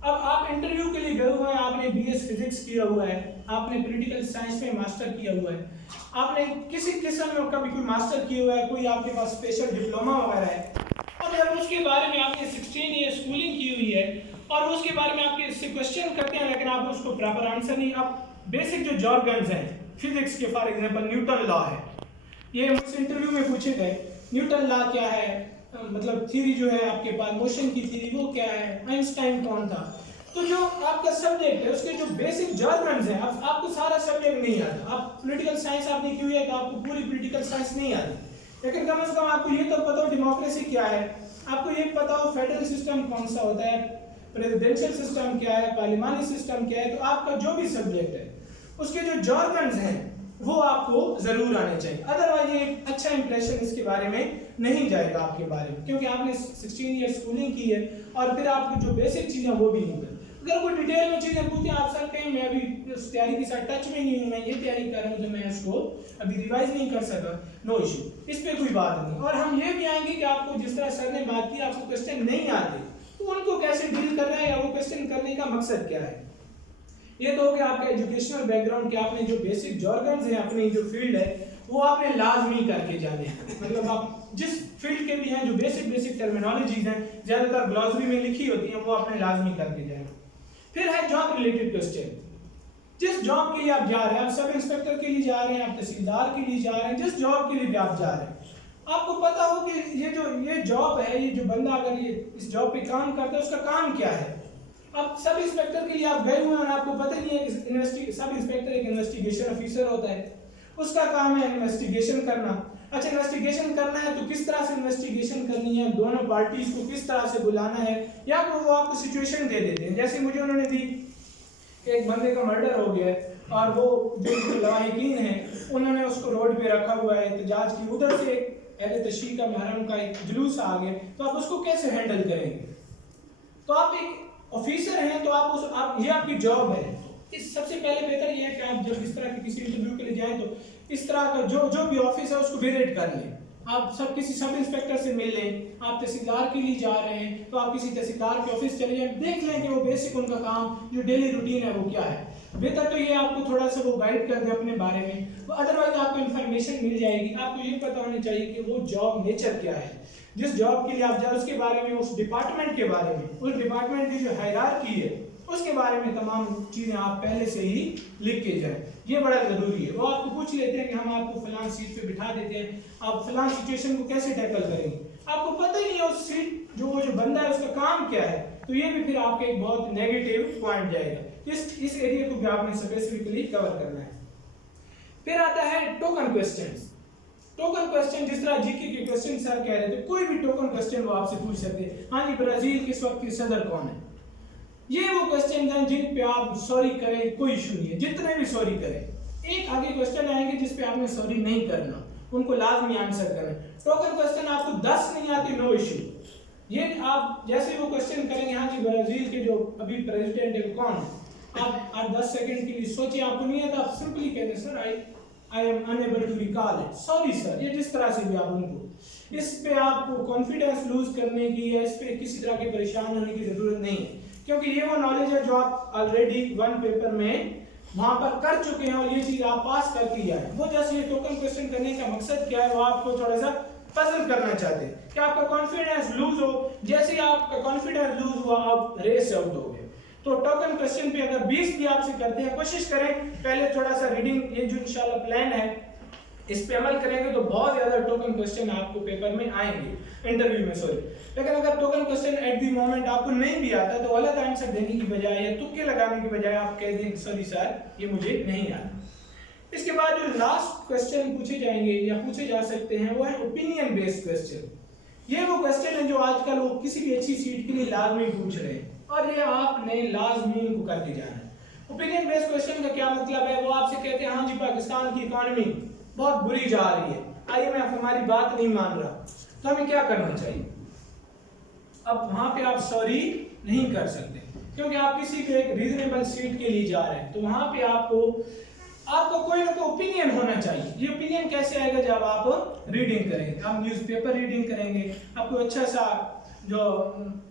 अब आप इंटरव्यू के लिए गए हुए हैं, आपने बीएस फिजिक्स किया हुआ है, आपने पॉलिटिकल साइंस में मास्टर किया हुआ है, आपने किसी किस्म में कभी कोई मास्टर किया हुआ है, कोई आपके पास स्पेशल डिप्लोमा वगैरह है, और जब उसके बारे में आपने 16 ईयर स्कूलिंग की हुई है और उसके बारे में आपके इससे क्वेश्चन करते हैं लेकिन आप उसको प्रॉपर आंसर नहीं, आप बेसिक जो जॉर्गन्स हैं फिजिक्स के, फॉर एग्जांपल न्यूटन लॉ है, ये मुझसे इंटरव्यू में पूछे गए न्यूटन लॉ क्या है, मतलब थ्योरी जो है आपके पास मोशन की थ्योरी वो क्या है, आइंस्टाइन कौन था। तो जो आपका सब्जेक्ट है उसके जो बेसिक जर्नल्स हैं, आपको सारा सब्जेक्ट नहीं आता। आप पॉलिटिकल साइंस आपने की हुई है तो आपको पूरी पॉलिटिकल साइंस नहीं आती, लेकिन कम से कम आपको ये तो पता हो डेमोक्रेसी क्या है, आपको ये पता हो फेडरल सिस्टम कौन सा होता है, प्रेसिडेंशियल सिस्टम क्या है, पार्लिमानी सिस्टम क्या है। तो आपका जो भी सब्जेक्ट है उसके जो जर्नल्स हैं वो आपको जरूर आने चाहिए, अदरवाइज ये एक अच्छा इंप्रेशन इसके बारे में नहीं जाएगा आपके बारे में, क्योंकि आपने 16 ईयर स्कूलिंग की है और फिर आपको जो बेसिक चीज़ें वो भी नहीं पता। अगर कोई डिटेल में चीज़ें पूछते हैं आप सर कहीं मैं अभी उस तैयारी के साथ टच में नहीं हूँ, मैं ये तैयारी कर रहा हूँ तो मैं उसको अभी रिवाइज नहीं कर सका, नो इशू, इस पर कोई बात नहीं। और हम ये भी आएंगे कि आपको जिस तरह सर ने बात की आपको क्वेश्चन नहीं आते तो उनको कैसे डील करना है या वो क्वेश्चन करने का मकसद क्या है। ये तो हो गया आपका एजुकेशनल बैकग्राउंड कि आपने जो बेसिक जॉर्गन्स हैं अपनी जो फील्ड है वो आपने लाजमी करके जाने हैं, मतलब आप जिस फील्ड के भी हैं जो बेसिक टर्मिनोलॉजीज हैं ज़्यादातर ग्लॉसरी में लिखी होती हैं वो आपने लाजमी करके जाए। फिर है जॉब रिलेटेड क्वेश्चन, जिस जॉब के लिए आप जा रहे हैं, आप सब इंस्पेक्टर के लिए जा रहे हैं, आप तहसीलदार के लिए जा रहे हैं, जिस जॉब के लिए भी आप जा रहे हैं, आपको पता हो कि ये जॉब है, ये जो बंदा अगर ये इस जॉब पे काम करता है उसका काम क्या है। अब सब इंस्पेक्टर के लिए आप गए हुए हैं और आपको पता नहीं है कि सब इंस्पेक्टर एक इन्वेस्टिगेशन ऑफिसर होता है, उसका काम है इन्वेस्टिगेशन करना। अच्छा इन्वेस्टिगेशन करना है तो किस तरह से इन्वेस्टिगेशन करनी है, दोनों पार्टीज को किस तरह से बुलाना है, या तो वो आपको सिचुएशन दे देते हैं। जैसे मुझे उन्होंने दी एक बंदे का मर्डर हो गया है और वो जो लवाहिकीन है उन्होंने उसको रोड पे रखा हुआ है एहतजाज की, उधर से एक अहले तशरीह का मुहर्रम का एक जुलूस आ गया, तो आप उसको कैसे हैंडल करेंगे। तो आप एक ऑफिसर हैं तो आप ये आपकी जॉब है। इस सबसे पहले बेहतर ये है कि आप जब इस तरह के किसी इंटरव्यू के लिए जाएं तो इस तरह का जो भी ऑफिस है उसको विजिट कर लें, आप किसी सब इंस्पेक्टर से मिल लें, आप तहसीलदार के लिए जा रहे हैं तो आप किसी तहसीलदार के ऑफिस चले जाएं, देख लें कि वो बेसिक उनका काम जो डेली रूटीन है वो क्या है। बेहतर तो ये आपको थोड़ा सा वो गाइड कर दे अपने बारे में, तो अदरवाइज आपको इन्फॉर्मेशन मिल जाएगी। आपको ये पता होनी चाहिए कि वो जॉब नेचर क्या है, जिस जॉब के लिए आप जाए उसके बारे में, उस डिपार्टमेंट के बारे में, उस डिपार्टमेंट की जो हायरार्की है उसके बारे में तमाम चीज़ें आप पहले से ही लिख के जाएं, ये बड़ा ज़रूरी है। वो आपको पूछ लेते हैं कि हम आपको फलां सीट पे बिठा देते हैं, आप फलां सिचुएशन को कैसे टैकल करेंगे, आपको पता ही नहीं है उस सीट जो वो जो बंदा है उसका काम क्या है, तो ये भी फिर आपके एक बहुत नेगेटिव पॉइंट जाएगा। इस एरिया को भी आपने स्पेसिफिकली कवर करना है। फिर आता है टोकन क्वेश्चंस। टोकन क्वेश्चन जिस तरह जीके के क्वेश्चन सर कह रहे थे, कोई भी टोकन क्वेश्चन वो आपसे पूछ सकते हैं। हाँ जी, ब्राजील किस वक्त की सदर कौन है? ये वो क्वेश्चन हैं जिन पे आप सॉरी करें कोई इशू नहीं है, जितने भी सॉरी करें। एक आगे क्वेश्चन आएंगे जिस पे आपने सॉरी नहीं करना, उनको लाजमी आंसर करें। टोकन क्वेश्चन आपको 10 नहीं आती, नो इशू। ये आप जैसे वो क्वेश्चन करेंगे, हाँ जी ब्राजील के जो अभी प्रेसिडेंट है वो कौन है, आप 10 सेकंड के लिए सोचिए, आपको नहीं आता, आप सिंपली कहते sir I am unable to recall it, sorry sir. ये जिस तरह से भी आप उनको, इस पे आपको कॉन्फिडेंस लूज करने की या इस पे किसी तरह के परेशान होने की जरूरत नहीं है, क्योंकि ये वो नॉलेज है जो आप ऑलरेडी वन पेपर में वहां पर कर चुके हैं और ये चीज आप पास करके आए। वो जैसे ये टोकन क्वेश्चन करने का मकसद क्या है, वो आपको थोड़ा सा पजल करना चाहते हैं कि आपका कॉन्फिडेंस लूज हो। जैसे ही आपका कॉन्फिडेंस लूज हुआ, आप रेस आउट हो गए। तो टोकन क्वेश्चन पे अगर 20 भी आपसे करते हैं, कोशिश करें पहले थोड़ा सा रीडिंग, ये जो इंशाल्लाह प्लान है इस पे अमल करेंगे तो बहुत ज्यादा टोकन क्वेश्चन आपको पेपर में आएंगे, इंटरव्यू में सॉरी। लेकिन अगर token question at the moment आपको नहीं भी आता तो गलत आंसर देने की बजाय या तुक्के लगाने की बजाय आप कह दें सॉरी सर ये मुझे नहीं आता। इसके बाद जो लास्ट क्वेश्चन पूछे जाएंगे या पूछे जा सकते हैं वो है ओपिनियन बेस्ड क्वेश्चन। ये वो क्वेश्चन है जो आजकल वो किसी भी अच्छी सीट के लिए लाजमी पूछ रहे हैं और ये आपने लाजमी इनको करके जाना है। ओपिनियन बेस्ड क्वेश्चन का क्या मतलब है, वो आपसे कहते हैं हाँ जी पाकिस्तान की इकोनॉमी बहुत बुरी जा रही है, आईएमएफ हमारी बात नहीं मान रहा, तो हमें क्या करना चाहिए। अब वहां पे आप सॉरी नहीं कर सकते क्योंकि आप किसी भी एक रीजनेबल सीट के लिए जा रहे हैं, तो वहां पे आपको कोई ना कोई ओपिनियन होना चाहिए। ये ओपिनियन कैसे आएगा, जब आप रीडिंग करेंगे, आप न्यूज़पेपर रीडिंग करेंगे, आपको अच्छा सा जो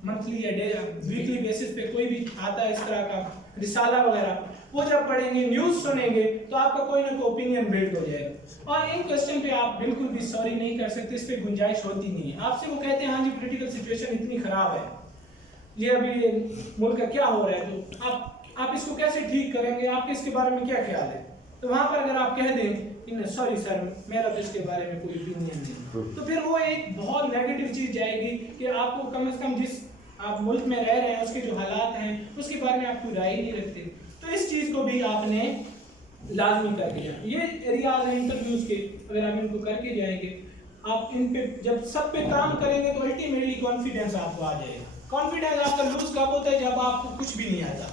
मंथली या वीकली बेसिस पे कोई भी आता है इस तरह का रिसाला वगैरह, वो जब पढ़ेंगे, न्यूज़ सुनेंगे, तो आपका कोई ना कोई ओपिनियन बिल्ड हो जाएगा। और इन क्वेश्चन पे आप बिल्कुल भी सॉरी नहीं कर सकते, इस पे गुंजाइश होती नहीं है। आपसे वो कहते हैं हाँ जी पॉलिटिकल सिचुएशन इतनी खराब है, ये अभी मुल्क का क्या हो रहा है, तो आप इसको कैसे ठीक करेंगे, आपके इसके बारे में क्या ख्याल है। तो वहां पर अगर आप कह दें सॉरी सर मेरा तो इसके बारे में कोई ओपिनियन नहीं, तो फिर वो एक बहुत नेगेटिव चीज जाएगी कि आपको कम से कम जिस आप मुल्क में रह रहे हैं उसके जो हालात हैं उसके बारे में आप कोई राय नहीं रखते। तो इस चीज को भी आपने लाजमी कर दिया। ये एरियाज हैं इंटरव्यूज के, अगर आप इनको करके जाएंगे, आप इन पे जब सब पे काम करेंगे तो अल्टीमेटली कॉन्फिडेंस आपको आ जाएगा। कॉन्फिडेंस आपका लूज कब होता है, जब आपको कुछ भी नहीं आता,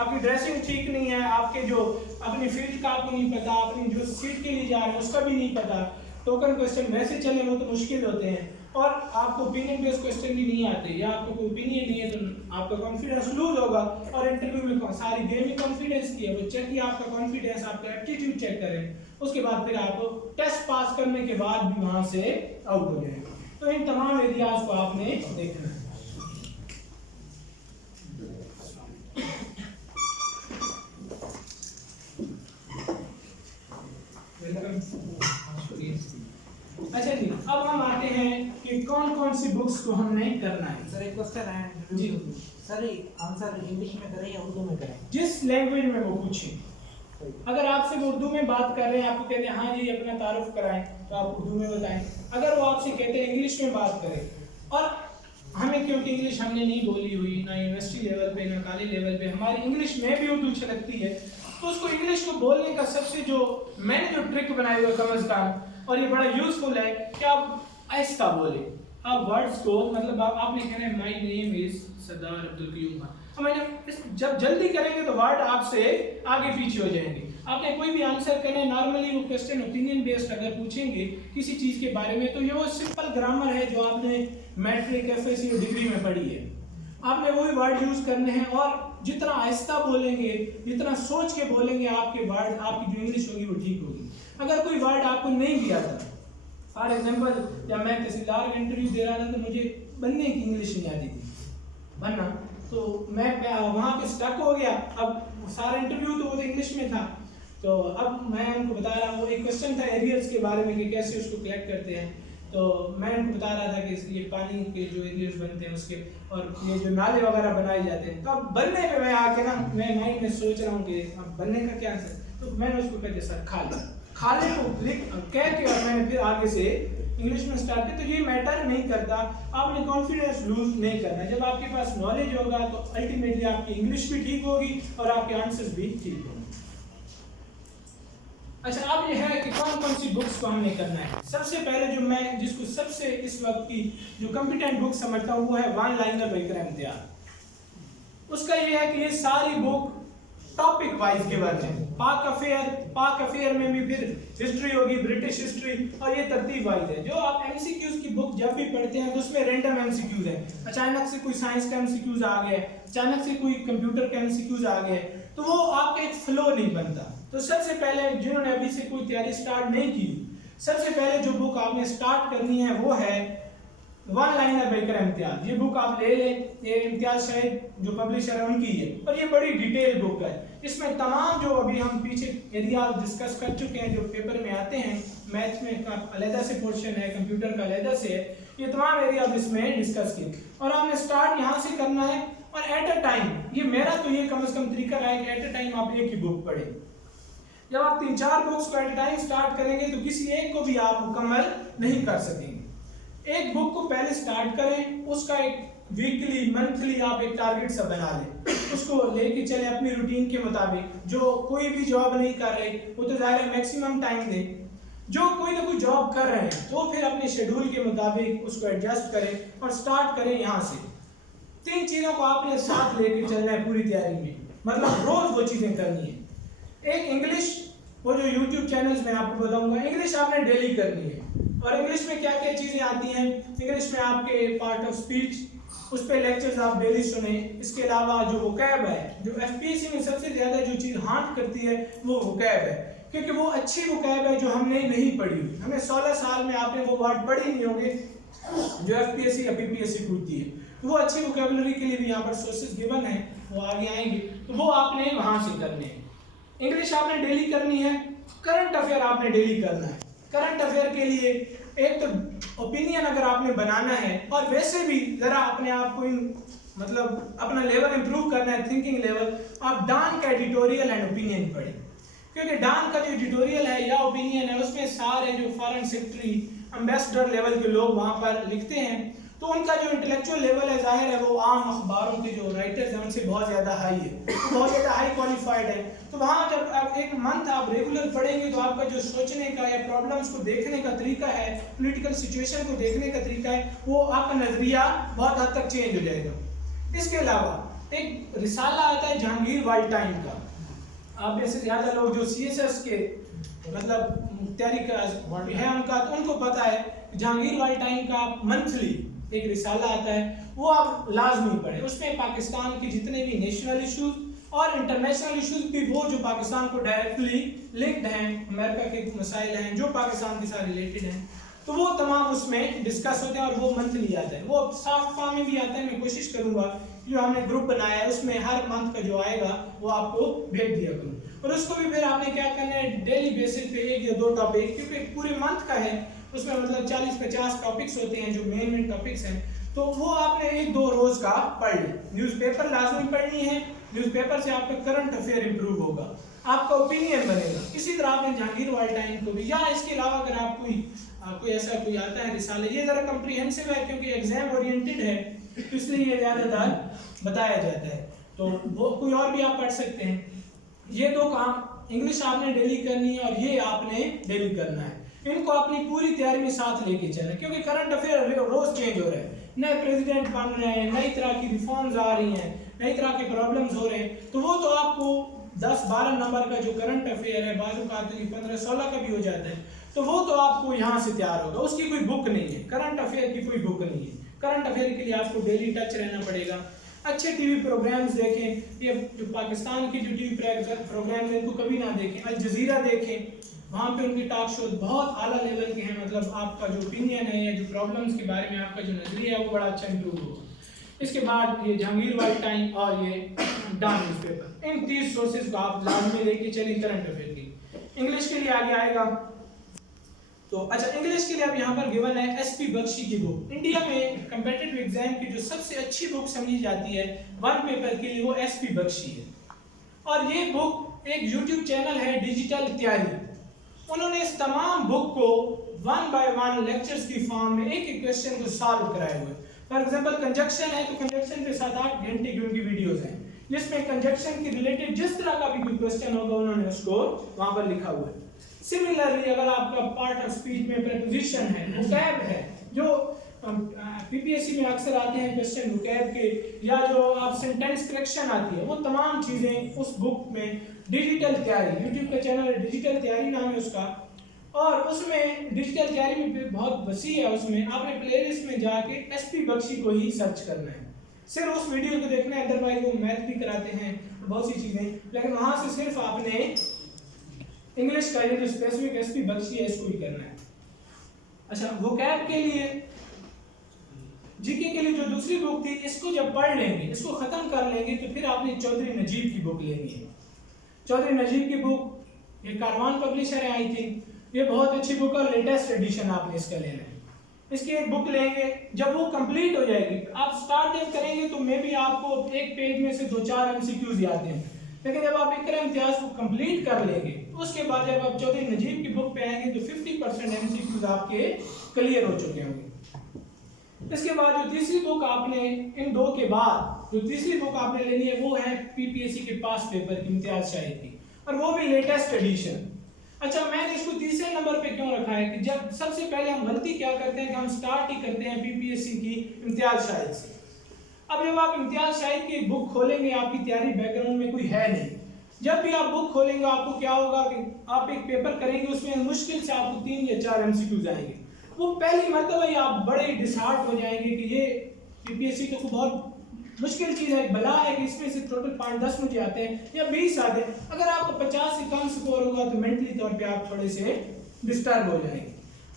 आपकी ड्रेसिंग ठीक नहीं है, आपके जो अपनी फील्ड का आपको नहीं पता, अपनी जो सीट के लिए जा रहे हैं उसका भी नहीं पता, टोकन क्वेश्चन वैसे चले हो तो मुश्किल होते हैं, और आपको ओपिनियन बेस्ड क्वेश्चन भी नहीं आते या आपको कोई ओपिनियन नहीं है, तो आपका कॉन्फिडेंस लूज होगा। और इंटरव्यू में सारी गेम ही कॉन्फिडेंस की है, वो चेक किया आपका कॉन्फिडेंस, आपका एप्टीट्यूड चेक करें, उसके बाद फिर आप टेस्ट पास करने के बाद भी वहां से आउट हो जाएगा। तो इन तमाम एरियाज को आपने देखना है। अच्छा जी, अब हम आते हैं कि कौन कौन सी बुक्स को हमने करना है। सर एक क्वेश्चन है जी सर, आंसर इंग्लिश में करें या उर्दू में करें? जिस लैंग्वेज में वो पूछें। अगर आपसे वो उर्दू में बात कर रहे हैं, आपको कहते हैं हाँ जी अपना तारुफ कराएं, तो आप उर्दू में बताएं। अगर वो आपसे कहते हैं इंग्लिश में बात करें, और हमें क्योंकि इंग्लिश हमने नहीं बोली हुई ना यूनिवर्सिटी लेवल पे ना कॉलेज लेवल पे, हमारी इंग्लिश में भी उर्दू छलकती है, तो उसको इंग्लिश को बोलने का सबसे जो मैंने जो ट्रिक बनाई हुई कम से कम, और ये बड़ा यूजफुल है कि आप आहिस्ता बोले। आप वर्ड्स को मतलब आपने कहना है माय नेम इज सरदार अब्दुल कयूम खान, जब जल्दी करेंगे तो वर्ड आपसे आगे पीछे हो जाएंगे। आपने कोई भी आंसर करना है, नॉर्मली वो क्वेश्चन ओपिनियन बेस्ड अगर पूछेंगे किसी चीज के बारे में, तो ये वो सिंपल ग्रामर है जो आपने मैट्रिक एफएससी डिग्री में पढ़ी है, आपने वही वर्ड यूज करने हैं। और जितना आहिस्ता बोलेंगे, जितना सोच के बोलेंगे, आपके वर्ड, आपकी जो इंग्लिश होगी वो ठीक होगी। अगर कोई वर्ड आपको नहीं भी आता, फॉर एग्जांपल जब मैं तहसीलदार का इंटरव्यू दे रहा था तो मुझे बनने की इंग्लिश नहीं आती थी, बनना, तो मैं वहाँ पे स्टक हो गया। अब सारा इंटरव्यू तो वो इंग्लिश में था, तो अब मैं उनको बता रहा हूँ, एक क्वेश्चन था एरियर्स के बारे में कि कैसे उसको कलेक्ट करते हैं, तो मैं उनको बता रहा था कि ये पानी के जो एरियर्स बनते हैं उसके, और ये जो नाले वगैरह बनाए जाते हैं, तो अब बनने पे मैं आके ना मैं माइंड में सोच रहा हूँ कि अब बनने का क्या आंसर, तो मैंने उसको कहते सर खाले को लिख कह के, और मैंने फिर आगे से इंग्लिश में स्टार्ट करें, तो ये मैटर नहीं करता, आपने कॉन्फिडेंस लूज नहीं करना। जब आपके पास नॉलेज होगा तो अल्टीमेटली आपकी इंग्लिश भी ठीक होगी और आपके आंसर्स भी ठीक होंगे। अच्छा, अब ये है कि कौन कौन सी बुक्स को हमने करना है। सबसे पहले जो मैं जिसको सबसे इस वक्त की जो कॉम्पिटेंट बुक समझता हूँ वो है वन लाइनर विक्रम इम्तियाज। उसका ये है कि ये सारी बुक टॉपिक वाइज गिवन है। पाक अफेयर में भी फिर हिस्ट्री होगी, ब्रिटिश हिस्ट्री, और ये तरतीब वाइज है। जो आप एमसीक्यूज की बुक जब भी पढ़ते हैं तो उसमें रैंडम एमसीक्यूज है, अचानक से कोई साइंस का एमसीक्यूज आ गया, अचानक से कोई कंप्यूटर का एमसीक्यूज आ गया, तो वो आपका एक फ्लो नहीं बनता। तो सबसे पहले जिन्होंने अभी से कोई तैयारी स्टार्ट नहीं की, सबसे पहले जो बुक आपने स्टार्ट करनी है वो है वन लाइनर विक्रम इम्तियाज। ये बुक आप ले लें, ये इम्तियाज शाहिद जो पब्लिशर है उनकी है, और ये बड़ी डिटेल बुक है। इसमें तमाम जो अभी हम पीछे एरिया डिस्कस कर चुके हैं जो पेपर में आते हैं, मैथ्स में का अलग से पोर्शन है, कंप्यूटर का अलग से है, ये तमाम एरिया इसमें डिस्कस किए, और आपने स्टार्ट यहाँ से करना है। और एट अ टाइम, ये मेरा तो ये कम से कम तरीका रहा है कि एट अ टाइम आप एक ही बुक पढ़ें। जब आप 3-4 बुक्स को एट अ टाइम स्टार्ट करेंगे तो किसी एक को भी आप मुकम्मल नहीं कर सकेंगे। एक बुक को पहले स्टार्ट करें, उसका एक वीकली मंथली आप एक टारगेट सा बना लें, उसको लेके चले अपनी रूटीन के मुताबिक। जो कोई भी जॉब नहीं कर रहे वो तो ज़ाहिर है मैक्सिमम टाइम दें, जो कोई ना कोई जॉब कर रहे हैं तो फिर अपने शेड्यूल के मुताबिक उसको एडजस्ट करें और स्टार्ट करें यहाँ से। 3 चीज़ों को आपने साथ लेके चलना है पूरी तैयारी में, मतलब रोज वो चीज़ें करनी है। एक इंग्लिश, वो जो यूट्यूब चैनल्स में आपको बताऊंगा, इंग्लिश आपने डेली करनी है। और इंग्लिश में क्या क्या चीज़ें आती हैं, इंग्लिश में आपके पार्ट ऑफ स्पीच, उस पर लेक्चर्स आप डेली सुने। इसके अलावा जो वोकैब है, जो एफपीएससी में सबसे ज़्यादा जो चीज़ हांट करती है वो वोकैब है, क्योंकि वो अच्छी वोकैब है जो हमने नहीं पढ़ी हुई। हमें 16 साल में आपने वो वर्ड पढ़े नहीं होंगे जो एफपीएससी या पीपीएससी पूछती है। तो वो अच्छी वोकैबुलरी के लिए भी यहाँ पर सोर्सेज गिवन है, वो आगे आएंगे, तो वो आपने वहाँ से करने हैं। इंग्लिश आपने डेली करनी है। करंट अफेयर आपने डेली करना है। करंट अफेयर के लिए एक तो ओपिनियन अगर आपने बनाना है, और वैसे भी ज़रा अपने आप को मतलब अपना लेवल इंप्रूव करना है, थिंकिंग लेवल, आप डॉन का एडिटोरियल एंड ओपिनियन पढ़ें। क्योंकि डॉन का जो एडिटोरियल है या ओपिनियन है उसमें सारे जो फॉरेन सेक्रेटरी, एम्बेसडर लेवल के लोग वहाँ पर लिखते हैं, तो उनका जो इंटेलेक्चुअल लेवल है जाहिर है वो आम अखबारों के जो राइटर्स हैं उनसे बहुत ज़्यादा हाई है, बहुत ज़्यादा हाई क्वालिफाइड है। तो वहाँ जब आप एक मंथ आप रेगुलर पढ़ेंगे तो आपका जो सोचने का या प्रॉब्लम्स को देखने का तरीका है, पॉलिटिकल सिचुएशन को देखने का तरीका है, वो आपका नज़रिया बहुत हद तक चेंज हो जाएगा। इसके अलावा एक रिसाला आता है जहांगीर वाल्टाइन का, आप में से ज़्यादा लोग जो CSS के मतलब तैयारी का है उनका, तो उनको पता है जहांगीर वाल्टाइन का मंथली एक रिसाला आता है, वो आप लाजमी पढ़ें। उसमें पाकिस्तान के जितने भी नेशनल इश्यूज और इंटरनेशनल इश्यूज भी, वो जो पाकिस्तान को डायरेक्टली लिंक्ड हैं, अमेरिका के मसाइल हैं जो पाकिस्तान के साथ रिलेटेड हैं, तो वो तमाम उसमें डिस्कस होते हैं और वो मंथली आता है। वो सॉफ्ट फॉर्म में भी आता है, मैं कोशिश करूंगा जो हमने ग्रुप बनाया है उसमें हर मंथ का जो आएगा वो आपको भेज दिया करूँ। और उसको भी फिर आपने क्या करना है, डेली बेसिस पे 1 या 2 टॉपिक, क्योंकि पूरे मंथ का है उसमें मतलब 40-50 टॉपिक्स होते हैं जो मेन टॉपिक्स हैं, तो वो आपने 1-2 रोज का पढ़ लें। न्यूज़पेपर लाजमी पढ़नी है, न्यूज़पेपर से आपका करंट अफेयर इंप्रूव होगा, आपका ओपिनियन बनेगा। इसी तरह आपने जहांगीर वाल्टाइन को भी, या इसके अलावा अगर आप कोई ऐसा कोई आता है रिसाला, ये ज़रा कम्प्रीहेंसिव है क्योंकि एग्जाम ओरिएंटेड है, तो इसलिए ये ज़्यादातर बताया जाता है, तो वो कोई और भी आप पढ़ सकते हैं। ये 2 काम इंग्लिश आपने डेली करनी है और ये आपने डेली करना है। इनको अपनी पूरी तैयारी में साथ लेके चलें, क्योंकि करंट अफेयर रोज चेंज हो रहे हैं, नए प्रेसिडेंट बन रहे हैं, नई तरह की रिफॉर्म्स आ रही हैं, नई तरह के प्रॉब्लम्स हो रहे हैं, तो वो तो आपको 10-12 नंबर का जो करंट अफेयर है, बाजू का 15-16 का भी हो जाता है, तो वो तो आपको यहाँ से तैयार होगा। उसकी कोई बुक नहीं है, करंट अफेयर की कोई बुक नहीं है। करंट अफेयर के लिए आपको डेली टच रहना पड़ेगा। अच्छे टीवी प्रोग्राम्स देखें, ये जो पाकिस्तान की जो टीवी प्रोग्राम्स हैं इनको कभी ना देखें, अल जजीरा देखें, वहाँ पे उनके टॉक शो बहुत आला लेवल के हैं, मतलब आपका जो ओपिनियन है या जो प्रॉब्लम्स के बारे में आपका जो नजरिया है वो बड़ा अच्छा इंप्रूव होगा। इसके बाद ये जहांगीर वाल्टाइन और ये डॉन न्यूज़पेपर, इन 30 सोर्सेज को आप लाजमी लेके चलें करंट अफेयर की। इंग्लिश के लिए आगे आएगा तो अच्छा, इंग्लिश के लिए अब यहाँ पर गिवन है SP बख्शी की बुक। इंडिया में कंपेटिटिव एग्जाम की जो सबसे अच्छी बुक समझी जाती है वन पेपर के लिए वो SP बख्शी है। और ये बुक एक YouTube चैनल है डिजिटल तैयारी, उन्होंने इस तमाम बुक को 1 by 1 लेक्चर्स की फॉर्म में एक एक क्वेश्चन को सॉल्व कराए हुए। फॉर एग्जांपल कंजक्शन है तो कंजक्शन पे 7-8 घंटे की उनकी वीडियोस हैं जिसमें कंजक्शन के रिलेटेड जिस तरह का भी कोई क्वेश्चन होगा उन्होंने उसको वहां पर लिखा हुआ है। सिमिलरली अगर आपका पार्ट ऑफ स्पीच में प्रीपोजिशन है, वोकैब है, जो पीपीएससी में अक्सर आते हैं क्वेश्चन वोकैब के, या जो आप सेंटेंस करेक्शन आती है, वो तमाम चीजें उस बुक में डिजिटल तैयारी, यूट्यूब का चैनल है डिजिटल तैयारी नाम है उसका, और उसमें डिजिटल तैयारी में बहुत वसी है। उसमें आपने प्लेलिस्ट में जाके एसपी बख्शी को ही सर्च करना है, सिर्फ उस वीडियो को देखना है, अदरवाइज वो मैथ भी कराते हैं बहुत सी चीजें, लेकिन वहां से सिर्फ आपने इंग्लिश का जो स्पेसिफिक एसपी बख्शी है इसको ही करना है। अच्छा, वोकैब के लिए, जीके के लिए जो दूसरी बुक थी, इसको जब पढ़ लेंगे, इसको खत्म कर लेंगे, तो फिर आपने चौधरी नजीब की बुक लेनी है। चौधरी नजीब की बुक ये कारवान पब्लिशर है आई थिंक, ये बहुत अच्छी बुक है, लेटेस्ट एडिशन आपने इसका लेना है। इसकी एक बुक लेंगे, जब वो कंप्लीट हो जाएगी, आप स्टार्ट जब करेंगे तो मे बी आपको एक पेज में से 2-4 एमसीक्यूज याद हैं, लेकिन जब आप इकरा इम्तियाज को कंप्लीट कर लेंगे उसके बाद जब आप चौधरी नजीब की बुक पे आएंगे तो 50% एमसीक्यूज आपके क्लियर हो चुके होंगे। इसके बाद जो तीसरी बुक आपने, इन दो के बाद जो तीसरी बुक आपने लेनी है वो है पीपीएससी के पास पेपर की इम्तियाज शाहिद की, और वो भी लेटेस्ट एडिशन। अच्छा, मैंने इसको तीसरे नंबर पे क्यों रखा है कि जब सबसे पहले हम गलती क्या करते हैं कि हम स्टार्ट ही करते हैं पीपीएससी की इम्तियाज शाहिद से। अब जब आप इम्तियाज शाहिद की बुक खोलेंगे, आपकी तैयारी बैकग्राउंड में कोई है नहीं, जब भी आप बुक खोलेंगे आपको क्या होगा कि आप एक पेपर करेंगे, उसमें मुश्किल से आपको 3 या 4 एमसीक्यूज आएंगे। वो पहली मरतबा ही आप बड़े डिसहार्ट हो जाएंगे कि ये पीपीएससी तो बहुत मुश्किल चीज़ है, बला है कि इसमें से टोटल 5-10 मुझे आते हैं या 20 आते हैं। अगर आपको 50 से कम स्कोर होगा तो मेंटली तौर पे आप थोड़े से डिस्टर्ब हो जाएंगे।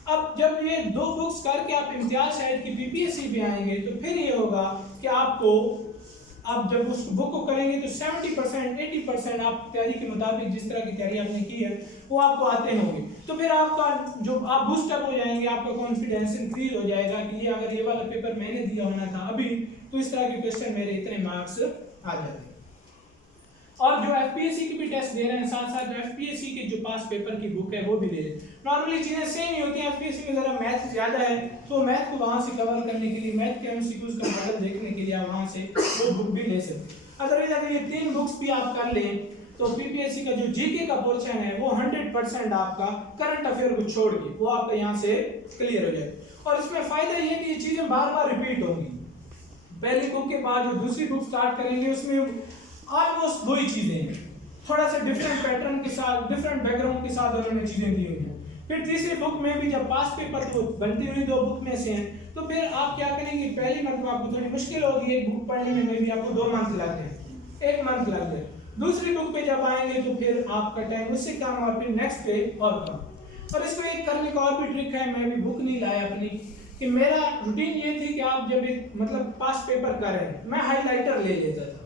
अब जब ये 2 बुक्स करके आप इम्तियाज शाहिद की पीपीएससी पे आएंगे तो फिर ये होगा कि आपको, आप जब उस बुक को करेंगे तो 70% 80% आप तैयारी के मुताबिक जिस तरह की तैयारी आपने की है वो आपको आते होंगे, तो फिर आपका जो आप बूस्टअप हो जाएंगे, आपका कॉन्फिडेंस इंक्रीज हो जाएगा कि ये अगर ये वाला पेपर मैंने दिया होना था अभी तो इस तरह के क्वेश्चन मेरे इतने मार्क्स आ जाते हैं। और जो एफपीएससी की भी टेस्ट दे रहे हैं साथ साथ एफपीएससी के जो पास पेपर की बुक है वो भी ले लें। नॉर्मली चीजें सेम ही होती हैं, एफपीएससी में जरा मैथ ज्यादा है तो मैथ को वहां से कवर करने के लिए, मैथ के एमसीक्यूज का मॉडल देखने के लिए आप वहां से वो बुक भी ले सकते हैं। अदरवाइज अगर ये 3 बुक्स भी आप कर लें तो पीपीएससी का जो जीके का पोर्शन है वो 100% आपका करंट अफेयर को छोड़ के वो आपका यहाँ से क्लियर हो जाए। और इसमें फायदा ये कि ये चीजें बार बार रिपीट होंगी, पहली बुक के बाद जो दूसरी बुक स्टार्ट करेंगे उसमें ऑलमोस्ट 2 ही चीजें हैं, थोड़ा सा डिफरेंट पैटर्न के साथ, डिफरेंट बैकग्राउंड के साथ उन्होंने चीजें दी हुई हैं। फिर तीसरी बुक में भी जब पास पेपर तो बनती हुई 2 बुक में से हैं, तो फिर आप क्या करेंगे, पहली मतलब आपको थोड़ी मुश्किल होगी, एक बुक पढ़ने में भी आपको 2 मंथ लग गए, 1 मंथ लग गए। दूसरी बुक पे जब आएंगे तो फिर आपका टाइम उससे कम और फिर नेक्स्ट पे और कम। और इसको एक करने का और भी ट्रिक है, मैं भी बुक नहीं लाया अपनी, कि मेरा रूटीन ये थी कि आप जब एक मतलब पास पेपर कर रहे हैं मैं हाईलाइटर ले लेता था।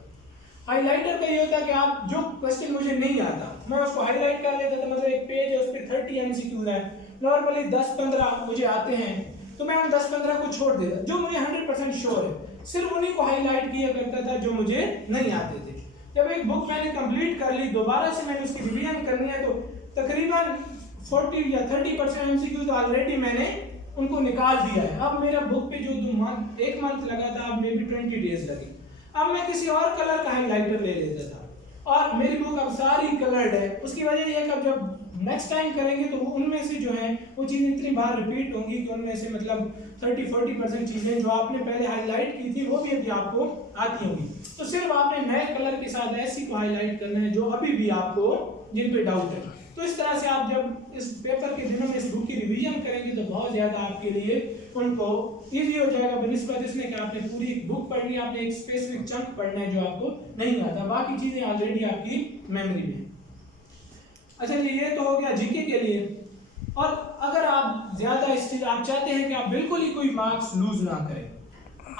हाईलाइटर का ये होता है कि आप जो क्वेश्चन मुझे नहीं आता मैं उसको हाईलाइट कर लेता था, मतलब एक पेज है उस पर 30 एमसीक्यू है, नॉर्मली 10-15 मुझे आते हैं तो मैं उन 10-15 को छोड़ देता, जो मुझे 100% श्योर है सिर्फ उन्हीं को हाईलाइट किया करता था जो मुझे नहीं आते थे। जब एक बुक मैंने कंप्लीट कर ली, दोबारा से मैंने उसकी रिवीजन करनी है तो तकरीबन 40 या 30% एमसीक्यू तो ऑलरेडी मैंने उनको निकाल दिया है। अब मेरा बुक पे जो 1 मंथ लगा था अब मे बी 20 डेज लगे। अब मैं किसी और कलर का हाइलाइटर ले लेता था और मेरी बुक अब सारी कलर्ड है। उसकी वजह यह है कि अब जब नेक्स्ट टाइम करेंगे तो उनमें से जो है वो चीज़ इतनी बार रिपीट होंगी कि उनमें से मतलब 30-40% चीज़ें जो आपने पहले हाईलाइट की थी वो भी अभी आपको आती होंगी। तो सिर्फ आपने नए कलर के साथ ऐसी को हाईलाइट करना है जो अभी भी आपको जिन पे डाउट है। तो इस तरह से आप जब इस पेपर के दिनों में इस बुक की रिवीजन करेंगे तो बहुत ज़्यादा आपके लिए उनको ईजी हो जाएगा बनिस्बत इसमें कि आपने पूरी बुक पढ़नी है, आपने एक स्पेसिफिक चंक पढ़ना है जो आपको नहीं आता, बाकी चीज़ें ऑलरेडी आपकी मेमोरी में। अच्छा जी, ये तो हो गया जीके के लिए। और अगर आप ज़्यादा आप चाहते हैं कि आप बिल्कुल ही कोई मार्क्स लूज ना करें,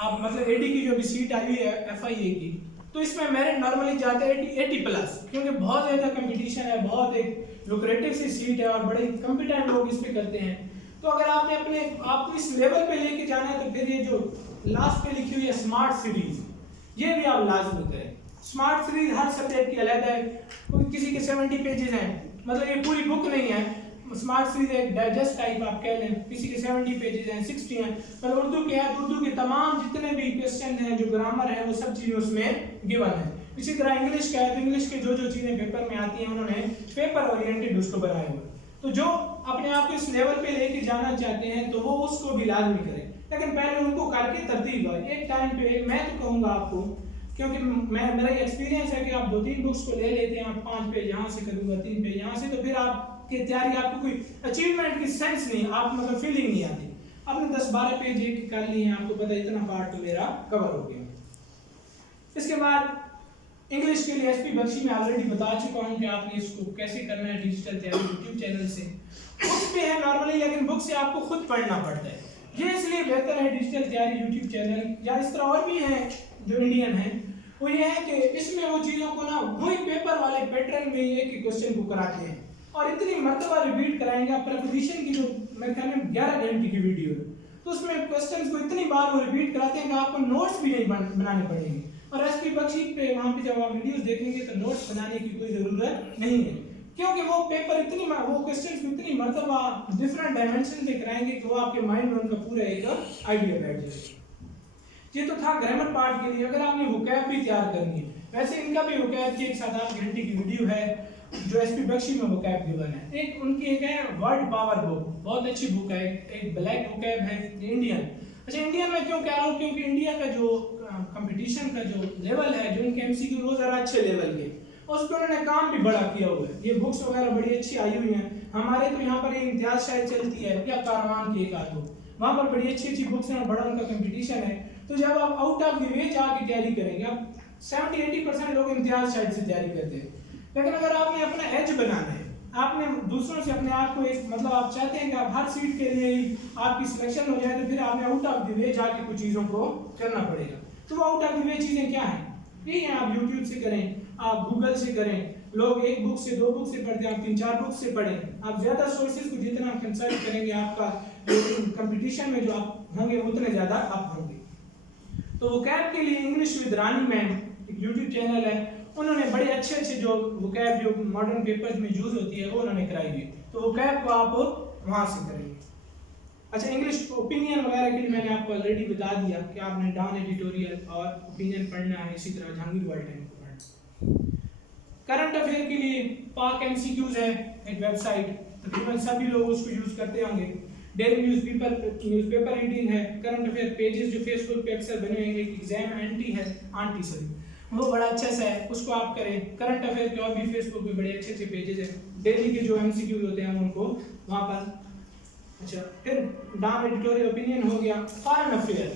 आप मतलब एडी की जो भी सीट आई हुई है एफआईए की, तो इसमें मेरिट नॉर्मली जाते हैं 80+, क्योंकि बहुत ज़्यादा कंपटीशन है, बहुत एक लुक्रेटिव सी सीट है और बड़े कॉम्पिटेंट लोग इस पे करते हैं। तो अगर आपने अपने आप इस लेवल पे लेके जाना है तो फिर ये जो लास्ट पे लिखी हुई है स्मार्ट सीरीज, ये भी आप लाजमी करें। स्मार्ट सीरीज हर सब्जेक्ट की अलग है, किसी के 70 पेजेस हैं, मतलब ये पूरी बुक नहीं है, स्मार्ट सीरीज एक डाइजेस्ट टाइप आप कह लें, किसी के 70 पेजेस हैं, 60 हैं, पर उर्दू के है, उर्दू के तमाम जितने भी क्वेश्चन हैं, जो ग्रामर है, वो सब चीज़ें उसमें गिवन है। इसी तरह इंग्लिश का है, तो इंग्लिश के जो जो चीज़ें पेपर में आती हैं उन्होंने पेपर ओरिएंटेड उसको बनाए हुए। तो जो अपने आप को इस लेवल पे लेके जाना चाहते हैं तो वो उसको भी लाजमी करें, लेकिन पहले उनको करके तरतीब है। एक टाइम पे मैं तो कहूँगा आपको, क्योंकि मेरा ये एक्सपीरियंस है कि आप 2-3 बुक्स को ले लेते हैं, आप 5 पेज यहाँ से करूँगा, 3 पेज यहाँ से, तो फिर आपकी तैयारी, आपको कोई अचीवमेंट की सेंस नहीं, आप मतलब फीलिंग नहीं आती। आपने 10-12 पेज एक कर लिए हैं, आपको पता है इतना पार्ट तो मेरा कवर हो गया। इसके बाद इंग्लिश के लिए एसपी बख्शी में ऑलरेडी बता चुका हूँ कि आपने इसको कैसे करना है डिजिटल तैयारी यूट्यूब चैनल से। बुक्स पे है नॉर्मली, लेकिन बुक से आपको खुद पढ़ना पड़ता है। ये इसलिए बेहतर है डिजिटल तैयारी यूट्यूब चैनल, या इस तरह और भी हैं जो इंडियन हैं, वो ये है कि इसमें वो चीज़ों को ना वही पेपर वाले पैटर्न में एक ही क्वेश्चन को कराते हैं और इतनी मरतबा रिपीट कराएंगे। आप प्रिपरेशन की जो मेरे ख्याल में 11 घंटे की वीडियो है, तो उसमें क्वेश्चन को इतनी बार वो रिपीट कराते हैं कि आपको नोट्स भी नहीं बनाने पड़ेंगे। और एसपी बख्शी पे वहाँ पे जब आप वीडियोस देखेंगे तो नोट्स बनाने की कोई ज़रूरत नहीं है, क्योंकि वो पेपर वो क्वेश्चन को इतनी मरतबा डिफरेंट डायमेंशन से कराएंगे कि वो आपके माइंड में उनका पूरा एक आइडिया बैठ जाएगा। ये तो था ग्रामर पार्ट के लिए। अगर आपने वोकैब भी तैयार करनी है, वैसे इनका भी वोकैब की एक 7-8 घंटे की वीडियो है जो एसपी बख्शी में वोकैब गिवन है। एक उनकी एक है वर्ड पावर बुक, बहुत अच्छी बुक है। एक ब्लैक वोकैब है इंडियन। अच्छा, इंडियन में क्यों कह रहा हूँ, क्योंकि इंडिया का जो कंपटीशन का जो लेवल है, जो इनके एमसीक्यू वो ज़रा अच्छे लेवल के, उस पर उन्होंने काम भी बड़ा किया हुआ है। ये बुक्स वगैरह बड़ी अच्छी आई हुई हैं। हमारे तो यहाँ पर ये इम्तियाज शायद चलती है या कारवान की एक आधो, वहाँ पर बड़ी अच्छी अच्छी बुक्स हैं, बड़ा उनका कंपटीशन है। तो जब आप आउट ऑफ द वे जाके तैयारी करेंगे, आप 70-80% लोग इम्तियाज शायद से तैयारी करते हैं, लेकिन अगर आपने अपना एज बनाना है, आपने दूसरों से अपने आप को एक मतलब आप चाहते हैं कि आप हर सीट के लिए ही आपकी सिलेक्शन हो जाए, तो फिर आपने आउट ऑफ द वे जाके कुछ चीज़ों को करना पड़ेगा। तो वो आउट ऑफ द वे चीज़ें क्या हैं? यही है, आप यूट्यूब से करें, आप गूगल से करें। लोग 1 बुक से 2 बुक से पढ़ते हैं, आप 3-4 बुक से पढ़ें। आप ज़्यादा सोर्सेज को जितना कंसल्ट करेंगे, आपका कंपटीशन में जो आप होंगे उतने ज़्यादा आप होंगे। तो वोकैब के लिए इंग्लिश विद रानी मैम एक यूट्यूब चैनल है, उन्होंने बड़े अच्छे अच्छे जो वोकैब जो मॉडर्न पेपर्स में यूज़ होती है वो उन्होंने कराई हुई। तो वोकैब को आप वहाँ से करेंगे। अच्छा, इंग्लिश ओपिनियन वगैरह के लिए मैंने आपको ऑलरेडी बता दिया कि आपने डॉन एडिटोरियल और ओपिनियन पढ़ना है, इसी तरह जहांगीर वर्ल्ड टाइम को पढ़ना। करंट अफेयर के लिए पाक एमसीक्यूज है एक वेबसाइट, तकरीबन सभी लोग उसको यूज़ करते होंगे। डेली न्यूज़पेपर रीडिंग है। करंट अफेयर पेजेस जो फेसबुक पे अक्सर बने हुए हैं, एग्जाम आंटी सभी, वो बड़ा अच्छा सा है, उसको आप करें। करंट अफेयर के और भी फेसबुक पे बड़े अच्छे अच्छे पेजेस हैं। डेली के जो एमसीक्यूज होते हैं उनको वहाँ पर। अच्छा, फिर डॉन एडिटोरियल ओपिनियन हो गया। Foreign affair